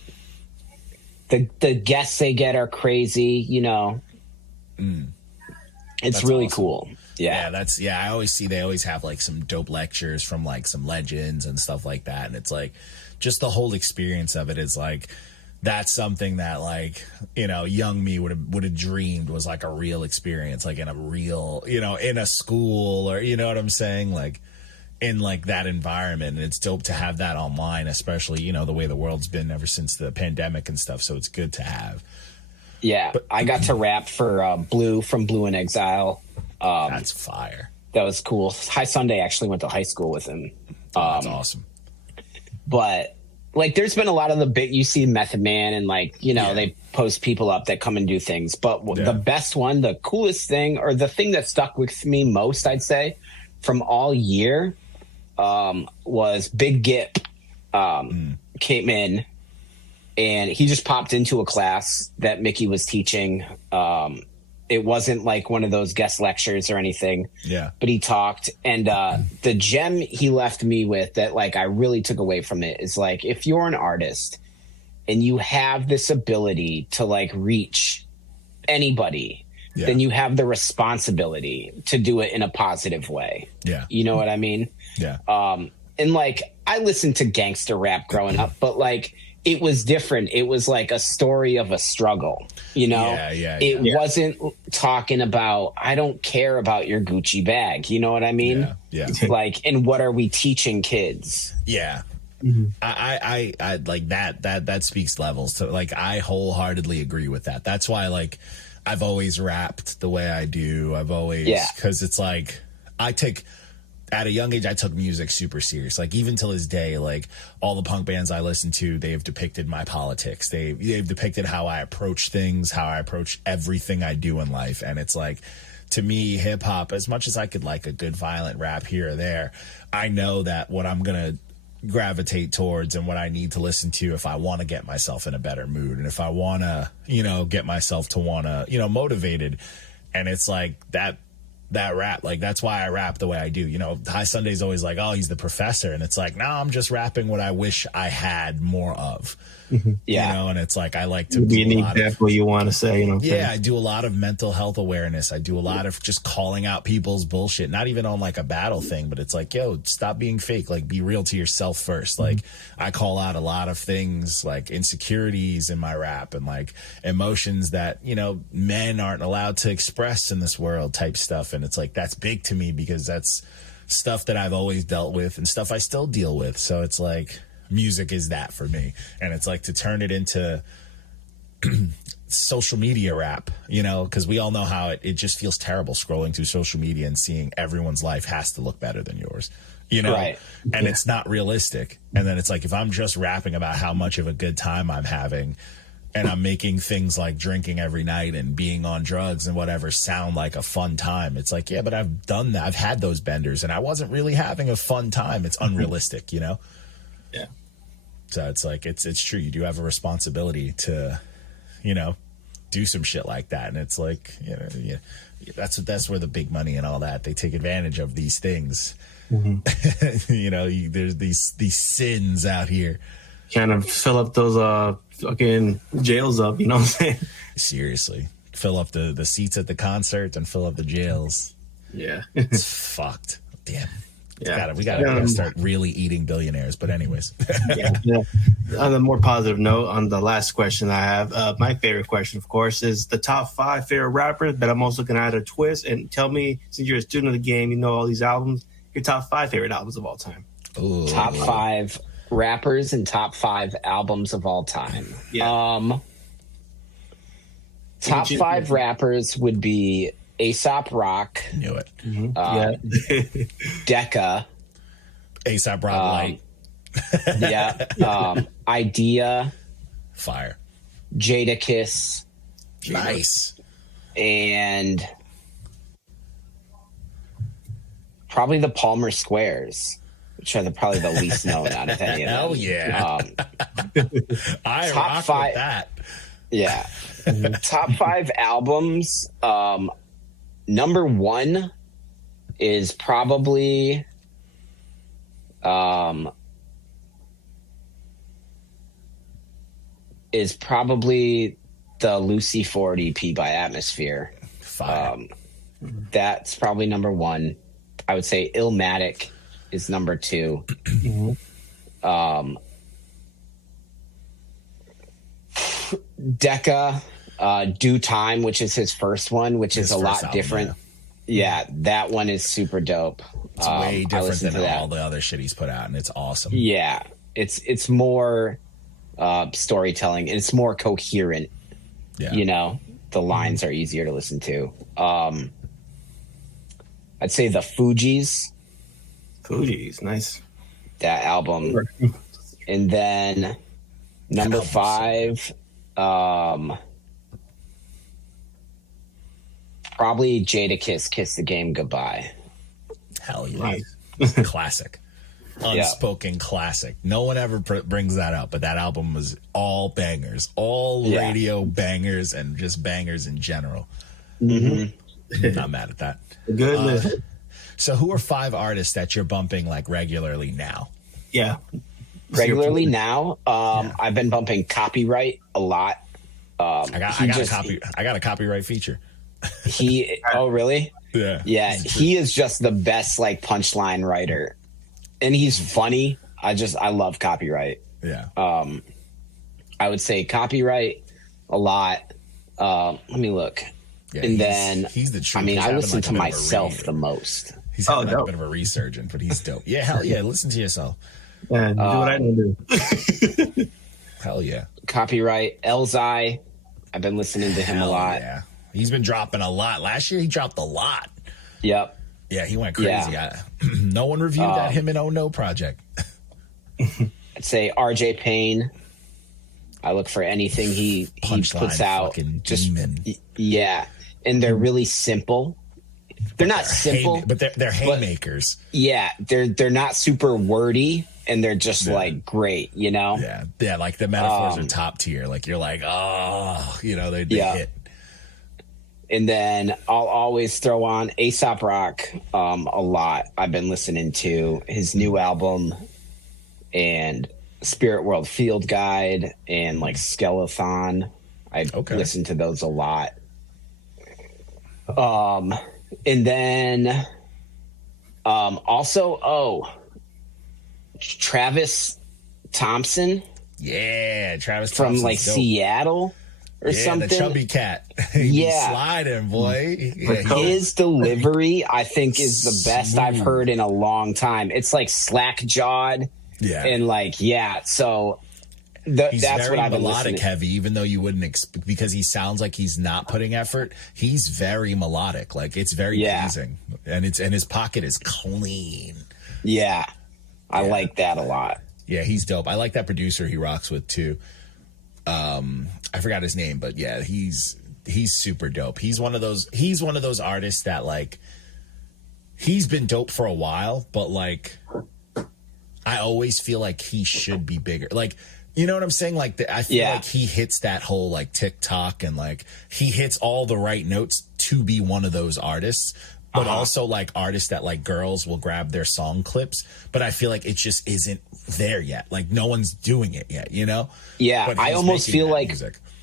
the guests they get are crazy, you know. It's really awesome. Cool. Yeah, I always see they always have like some dope lectures from like some legends and stuff like that, and it's like just the whole experience of it is like that's something that like, you know, young me would have dreamed was like a real experience, like in a real, you know, in a school, or you know what I'm saying, like in like that environment. And it's dope to have that online, especially, you know, the way the world's been ever since the pandemic and stuff. So it's good to have. Yeah, but I got to rap for Blue from Blue in Exile. That's fire. That was cool. High Sunday actually went to high school with him. That's awesome. But like, there's been a lot of the big, you see Method Man and like, you know, they post people up that come and do things. But the best one, the coolest thing, or the thing that stuck with me most, I'd say, from all year, was Big Gip came in. And he just popped into a class that Mickey was teaching. It wasn't like one of those guest lectures or anything. Yeah. But he talked. And the gem he left me with that like I really took away from it is like, if you're an artist and you have this ability to like reach anybody, then you have the responsibility to do it in a positive way. Yeah. You know what I mean? Yeah. And like, I listened to gangster rap growing up, but like, it was different. It was like a story of a struggle, you know? It wasn't talking about, I don't care about your Gucci bag. You know what I mean? Yeah. Like, and what are we teaching kids? Yeah. I like that speaks levels to like, I wholeheartedly agree with that. That's why like I've always rapped the way I do. I've always, cause it's like, at a young age, I took music super serious. Like even till this day, like all the punk bands I listen to, they have depicted my politics. They've depicted how I approach things, how I approach everything I do in life. And it's like, to me, hip hop, as much as I could like a good violent rap here or there, I know that what I'm going to gravitate towards and what I need to listen to if I want to get myself in a better mood. And if I want to, you know, get myself to want to, you know, motivated. And it's like that rap, like that's why I rap the way I do. You know, High Sunday's always like, oh, he's the professor, and it's like, no, I'm just rapping what I wish I had more of. You know, and it's like I like to be an example you want to say, you know. I do a lot of mental health awareness. I do a lot of just calling out people's bullshit, not even on like a battle thing, but it's like, yo, stop being fake, like be real to yourself first. Like I call out a lot of things like insecurities in my rap and like emotions that, you know, men aren't allowed to express in this world type stuff. And it's like, that's big to me because that's stuff that I've always dealt with and stuff I still deal with. So it's like, music is that for me. And it's like to turn it into social media rap, you know, because we all know how it just feels terrible scrolling through social media and seeing everyone's life has to look better than yours, you know, and it's not realistic. And then it's like, if I'm just rapping about how much of a good time I'm having and I'm making things like drinking every night and being on drugs and whatever sound like a fun time, it's like, yeah, but I've done that. I've had those benders and I wasn't really having a fun time. It's unrealistic, you know? Yeah. So it's like, it's true. You do have a responsibility to, you know, do some shit like that, and it's like, you know, yeah, that's where the big money and all that, they take advantage of these things. You know, there's these sins out here. Kind of fill up those fucking jails up, you know what I'm saying? Seriously, fill up the seats at the concert and fill up the jails. Yeah, It's fucked. Damn. yeah. We gotta start really eating billionaires. But anyways, yeah. On a more positive note, on the last question I have, my favorite question, of course, is the top 5 favorite rappers. But I'm also gonna add a twist and tell me, since you're a student of the game, you know all these albums, your top 5 favorite albums of all time. ooh. Top 5 rappers and top 5 albums of all time. Yeah. Top 5 rappers would be Aesop Rock, Knew it. Yeah. Decca, A$AP Rock yeah, Idea, Fire. Jadakiss, Nice. and probably the Palmer Squares, which are probably the least known out of any of them. Hell yeah. I top rock 5 with that. Yeah. Top 5 albums. Number 1 is probably the Lucy Ford EP by Atmosphere. Fire. That's probably number 1. I would say Illmatic is number 2. Decca, Due Time, which is his first one, which is His a first lot album, different. Yeah, that one is super dope. It's way I different listened than to that. all the other shit he's put out, and it's awesome. Yeah, it's more storytelling, and it's more coherent. Yeah. You know, the lines are easier to listen to. I'd say the Fugees, Fugees, nice. that album, and then number album's 5, probably Jadakiss, Kiss the Game Goodbye. Hell yeah. Nice. Classic. Unspoken classic. No one ever brings that up, but that album was all bangers, all radio bangers, and just bangers in general. Not mad at that. Good list. So who are 5 artists that you're bumping like regularly now? Yeah. Regularly now, I've been bumping Copyright a lot. I got a copyright feature. Oh really? Yeah. Yeah, he is just the best like punchline writer, and he's funny. I love Copyright. Yeah. I would say Copyright a lot. Let me look. Yeah, And then he's the truth. I mean, He's I having, listen like, a to bit of a myself read. the most. He's having like a dope. bit of a resurgent, but he's dope. Yeah, hell yeah. Listen to yourself. Yeah, do what I need to do. Hell yeah. Copyright, Elzai. I've been listening to him Hell a lot. yeah. He's been dropping a lot. Last year he dropped a lot. Yep. Yeah, he went crazy. Yeah. No one reviewed that Him and Oh No project. I'd say RJ Payne. I look for anything he Punchline puts out. fucking demon. Yeah, and they're really simple. They're not simple, But they're haymakers. yeah, they're not super wordy, and they're just like great, you know. Yeah. Yeah, like the metaphors are top tier. Like you're like, oh, you know, they hit. And then I'll always throw on A$AP Rock a lot. I've been listening to his new album and Spirit World Field Guide and like Skeleton. I listen to those a lot. And then also Travis Thompson. Yeah, Travis from Thompson's like dope. Seattle or something. The chubby cat. He be sliding, boy. Yeah, his delivery, I think, is the best I've heard in a long time. It's like slack jawed. Yeah. And like, so he's that's very what I've been melodic listening. heavy, even though you wouldn't expect, because he sounds like he's not putting effort. He's very melodic. Like it's very pleasing. And his pocket is clean. Yeah. I like that a lot. Yeah, he's dope. I like that producer he rocks with too. I forgot his name, but yeah, he's super dope. He's one of those artists that like he's been dope for a while, but like I always feel like he should be bigger. Like You know what I'm saying? Like, I feel like he hits that whole like TikTok, and like he hits all the right notes to be one of those artists, but also like artists that like girls will grab their song clips. But I feel like it just isn't there yet. Like no one's doing it yet, you know? Yeah, I almost feel like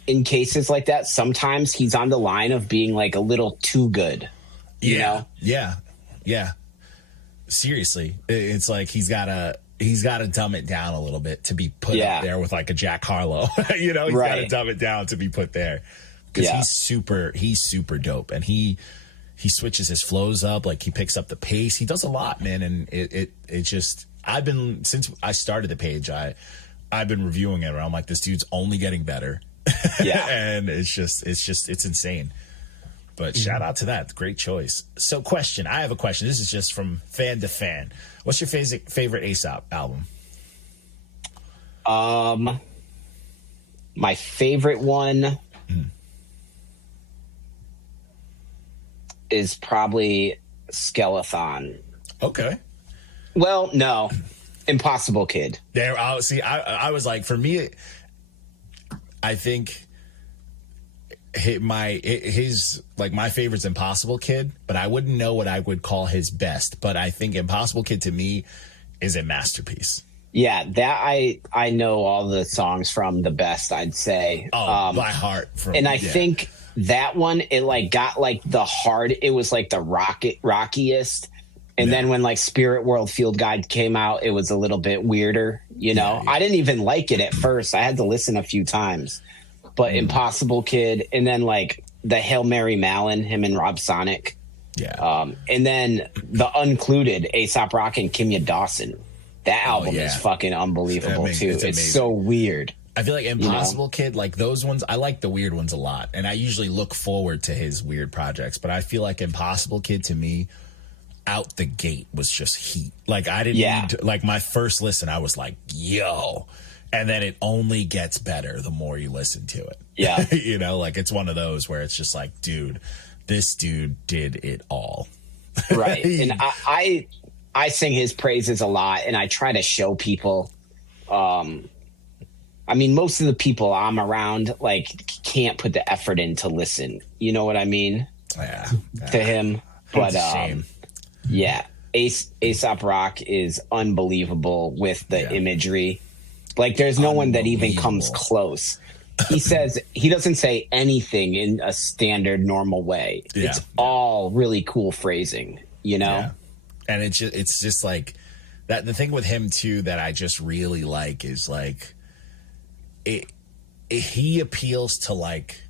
in cases like that, sometimes he's on the line of being like a little too good. You know? Yeah. Seriously, it's like he's got to dumb it down a little bit to be put up there with like a Jack Harlow. You know, he's got to dumb it down to be put there, because he's super dope, and he switches his flows up, like he picks up the pace. He does a lot, man, and it just, since I started the page, I've been reviewing it, and I'm like, this dude's only getting better. And it's insane. But shout out to that. Great choice. So I have a question. This is just from fan to fan. What's your favorite A$AP album? My favorite one is probably Skeleton. Okay. Well, no. Impossible Kid. There, I was like, for me, I think my favorite's Impossible Kid, but I wouldn't know what I would call his best. But I think Impossible Kid to me is a masterpiece. Yeah, that I know all the songs from the best, I'd say. By heart. I think that one, it like got like it was like the rockiest. And then when like Spirit World Field Guide came out, it was a little bit weirder, you know. I didn't even like it at first. I had to listen a few times. But Impossible Kid, and then like the Hail Mary Mallon, him and Rob Sonic. Yeah. And then the Uncluded, A$AP Rocky and Kimya Dawson. That album is fucking unbelievable too. It's so weird. I feel like Impossible Kid, like those ones, I like the weird ones a lot. And I usually look forward to his weird projects. But I feel like Impossible Kid to me, out the gate, was just heat. Like I didn't need to, like my first listen, I was like, yo. And then it only gets better the more you listen to it. Yeah. You know, like it's one of those where it's just like, dude, this dude did it all. Right. And I sing his praises a lot, and I try to show people. I mean, most of the people I'm around like can't put the effort in to listen. You know what I mean? Yeah. To him. But yeah, A$AP Rock is unbelievable with the imagery. Like, there's no one that even comes close. He doesn't say anything in a standard, normal way. Yeah. It's all really cool phrasing, you know? Yeah. And it's just like that. The thing with him too that I just really like is like he appeals to like,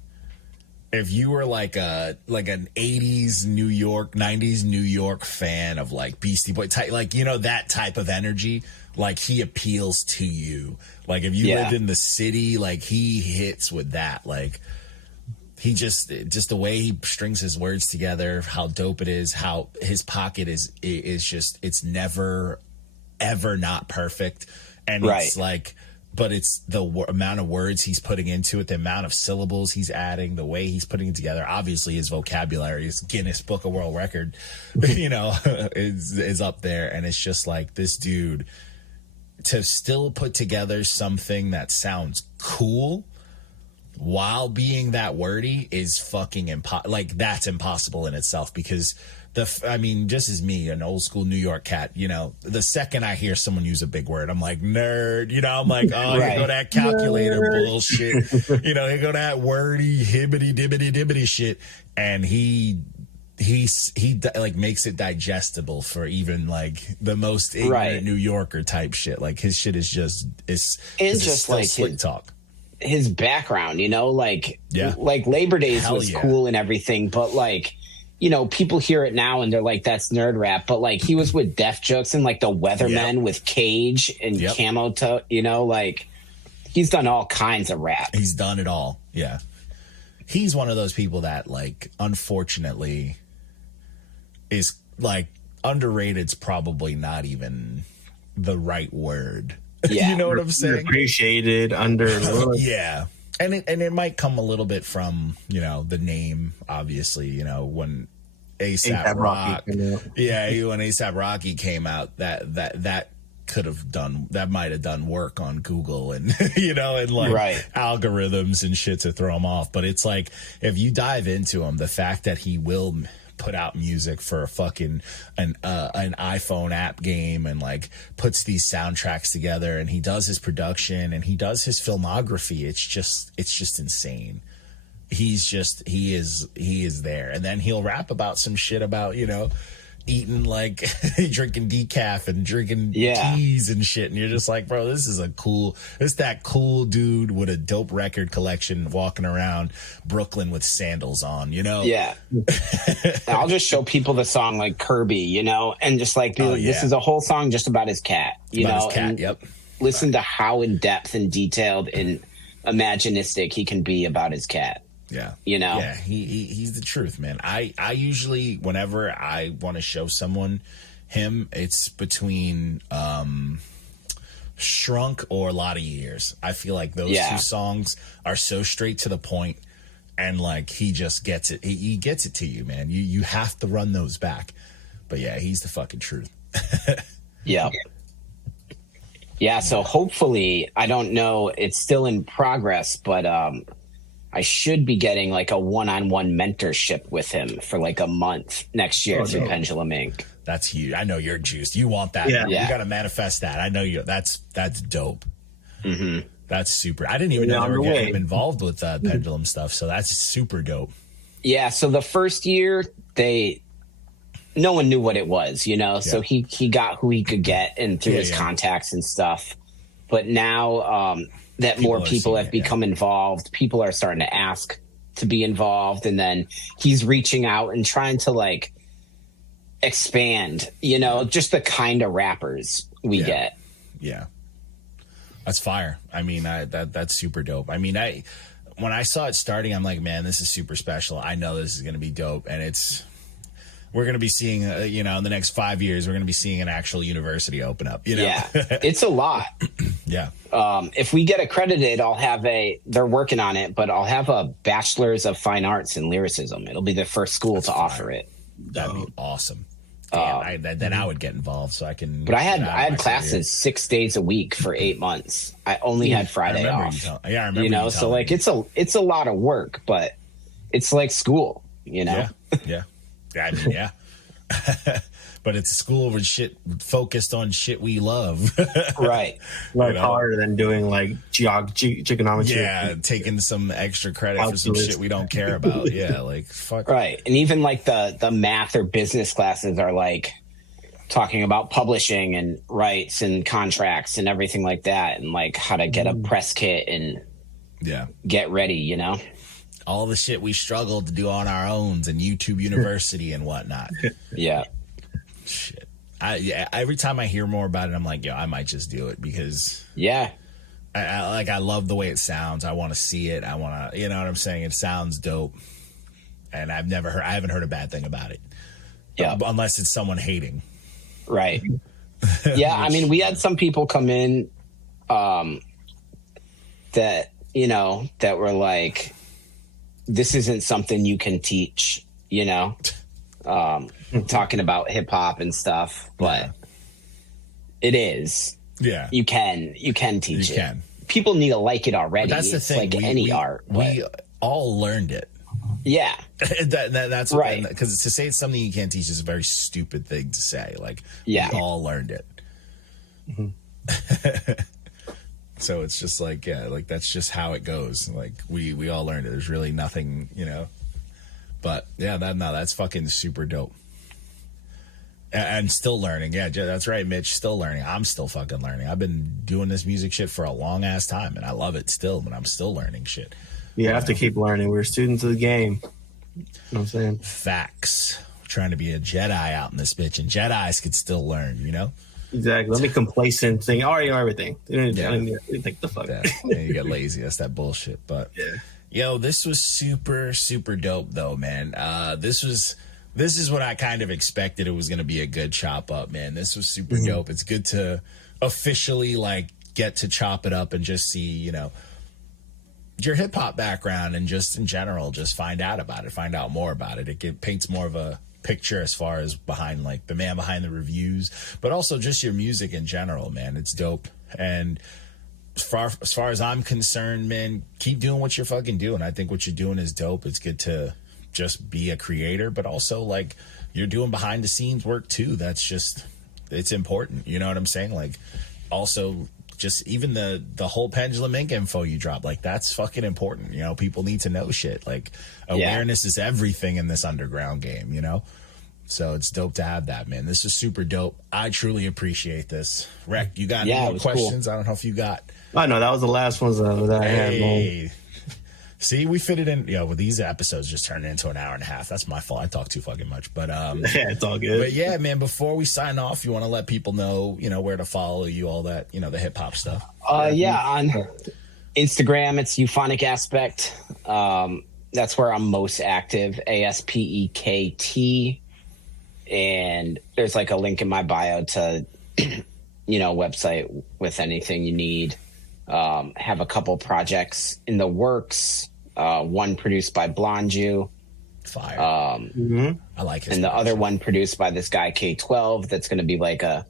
if you were like an 80s New York, 90s New York fan of like Beastie Boy type, like, you know, that type of energy, like he appeals to you. Like if you lived in the city, like he hits with that. Like he just the way he strings his words together, how dope it is, how his pocket is just, it's never ever not perfect. And it's like, but it's the amount of words he's putting into it, the amount of syllables he's adding, the way he's putting it together. Obviously, his vocabulary is Guinness Book of World Record, you know, is up there. And it's just like this dude to still put together something that sounds cool while being that wordy is fucking like that's impossible in itself, because I mean, just as me, an old school New York cat, you know, the second I hear someone use a big word, I'm like, nerd, you know, I'm like, oh, here go that calculator bullshit, you know, here go that wordy, hibbity, dibbity, dibbity shit. And he like makes it digestible for even like the most ignorant New Yorker type shit. Like his shit is just, it's just like slick talk. His background, you know, like Labor Days was cool and everything, but like, you know, people hear it now and they're like, that's nerd rap. But like he was with Def Jux and like the Weathermen with Cage and Camo Toe, you know, like he's done all kinds of rap. He's done it all. Yeah. He's one of those people that like, unfortunately is like underrated's probably not even the right word. Yeah. You know what I'm saying? Appreciated, underlooked. Yeah. And it might come a little bit from, you know, the name, obviously, you know, when A$AP Rocky, when A$AP Rocky came out, that might have done work on Google and and like algorithms and shit to throw him off. But it's like, if you dive into him, the fact that he will put out music for a fucking an iPhone app game and like puts these soundtracks together, and he does his production and he does his filmography, it's just insane. He is there. And then he'll rap about some shit about eating, like drinking decaf and drinking teas and shit, and you're just like, bro, this is that cool dude with a dope record collection walking around Brooklyn with sandals on, I'll just show people the song like Kirby, and just like, this is a whole song just about his cat, his cat, and listen to how in depth and detailed and imaginistic he can be about his cat. He's the truth, man. I usually, whenever I want to show someone him, it's between Shrunk or A Lot of Years. I feel like those two songs are so straight to the point, and like he just gets it. He gets it to you, man. You have to run those back. But yeah, he's the fucking truth. So hopefully, I don't know, it's still in progress, but I should be getting like a one-on-one mentorship with him for like a month next year through Pendulum Ink. That's huge. I know you're juiced. You want that. You got to manifest that. I know you. That's dope. Mm-hmm. That's super. I didn't even know they were getting him involved with Pendulum stuff. So that's super dope. Yeah. So the first year no one knew what it was, so he got who he could get and through his contacts and stuff. But now, that more people have become involved. People are starting to ask to be involved. And then he's reaching out and trying to like expand, just the kind of rappers we get. Yeah. That's fire. I mean, that's super dope. I mean, when I saw it starting, I'm like, man, this is super special. I know this is going to be dope. And we're going to be seeing, in the next 5 years, we're going to be seeing an actual university open up, Yeah, it's a lot. Yeah. If we get accredited, they're working on it, but I'll have a bachelor's of fine arts in lyricism. It'll be the first school to offer it. That'd be awesome. Then I would get involved so I can. But I had classes 6 days a week for 8 months. I only had Friday off. I remember. So like it's a lot of work, but it's like school, Yeah. I mean, yeah. But it's a school with shit focused on shit we love. Right. Like harder than doing like trigonometry. Yeah, taking some extra credit for some shit we don't care about. Yeah, like fuck. Right. And even like the math or business classes are like talking about publishing and rights and contracts and everything like that, and like how to get a press kit and get ready, all the shit we struggled to do on our own and YouTube University and whatnot. Yeah. Shit. Every time I hear more about it, I'm like, I might just do it because I love the way it sounds. I want to see it. I want to, you know what I'm saying? It sounds dope. And I haven't heard a bad thing about it. Yeah. Unless it's someone hating. Right. Yeah. I mean, we had some people come in, that were like, this isn't something you can teach, talking about hip hop and stuff, but it is. Yeah. You can teach it. Can. People need to like it already. But that's the thing. Like any art. We all learned it. Yeah. That's right. Because to say it's something you can't teach is a very stupid thing to say. Like, we all learned it. Mm-hmm. So it's just like, like that's just how it goes. Like we all learned it. There's really nothing, but that's fucking super dope. And still learning. Yeah, that's right, Mitch. Still learning. I'm still fucking learning. I've been doing this music shit for a long ass time and I love it still, but I'm still learning shit. You have to keep learning. We're students of the game. You know what I'm saying? Facts. We're trying to be a Jedi out in this bitch, and Jedis could still learn, Exactly. Let me complacent thing. I already know everything. Think the fuck. You get lazy. That's that bullshit. But this was super, super dope though, man. This is what I kind of expected. It was going to be a good chop up, man. This was super dope. It's good to officially like get to chop it up and just see, your hip hop background and just in general, just find out about it, find out more about it. It paints more of a picture as far as behind, like, the man behind the reviews, but also just your music in general, man. It's dope. And as far as I'm concerned, man, keep doing what you're fucking doing. I think what you're doing is dope. It's good to just be a creator, but also, like, you're doing behind the scenes work too. That's just, it's important. You know what I'm saying? Like, also, just even the whole Pendulum Ink info you drop, like, that's fucking important. You know, people need to know shit. Like, awareness is everything in this underground game, you know? So it's dope to have that, man. This is super dope. I truly appreciate this. Rec, you got any more questions? Cool. I don't know if you got. Oh, no, that was the last ones that I had, man. See, we fit it in, you know, with these episodes just turning into an hour and a half. That's my fault. I talk too fucking much. But yeah, it's all good. But yeah, man, before we sign off, you want to let people know, you know, where to follow you, all that, you know, the hip hop stuff. Yeah, on Instagram, it's Euphonic Aspekt. That's where I'm most active, ASPEKT. And there's like a link in my bio to, you know, website with anything you need. Have a couple projects in the works. One produced by Blonde Jew. Fire. I like his. And the other one produced by this guy K12. That's going to be like a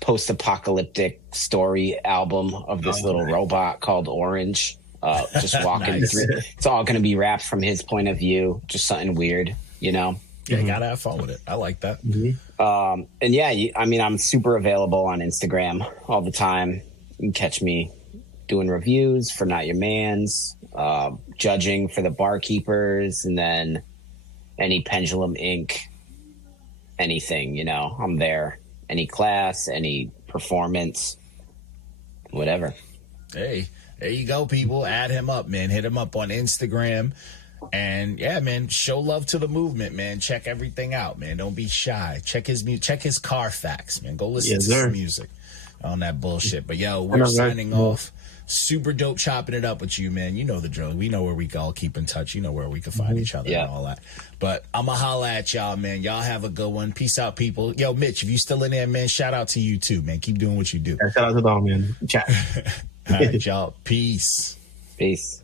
post-apocalyptic story album of this little robot called Orange. Just walking through. It's all going to be wrapped from his point of view. Just something weird, you know. Yeah, you gotta have fun with it. I like that. And yeah, I mean, I'm super available on Instagram all the time. You can catch me doing reviews for NotYaManz, judging for the Barkeepers, and then any Pendulum Ink, anything, you know, I'm there. Any class, any performance, whatever. Hey, there you go, people. Add him up, man. Hit him up on Instagram. And yeah, man, show love to the movement, man. Check everything out, man. Don't be shy. Check his Carfax, man. Go listen to some music on that bullshit. But yo, we're signing off. Super dope chopping it up with you, man. You know the drill. We know where we can all keep in touch. You know where we can find each other and all that. But I'ma holla at y'all, man. Y'all have a good one. Peace out, people. Yo, Mitch, if you still in there, man, shout out to you too, man. Keep doing what you do. Yeah, shout out to them, man. Chat. All right, y'all. Peace. Peace.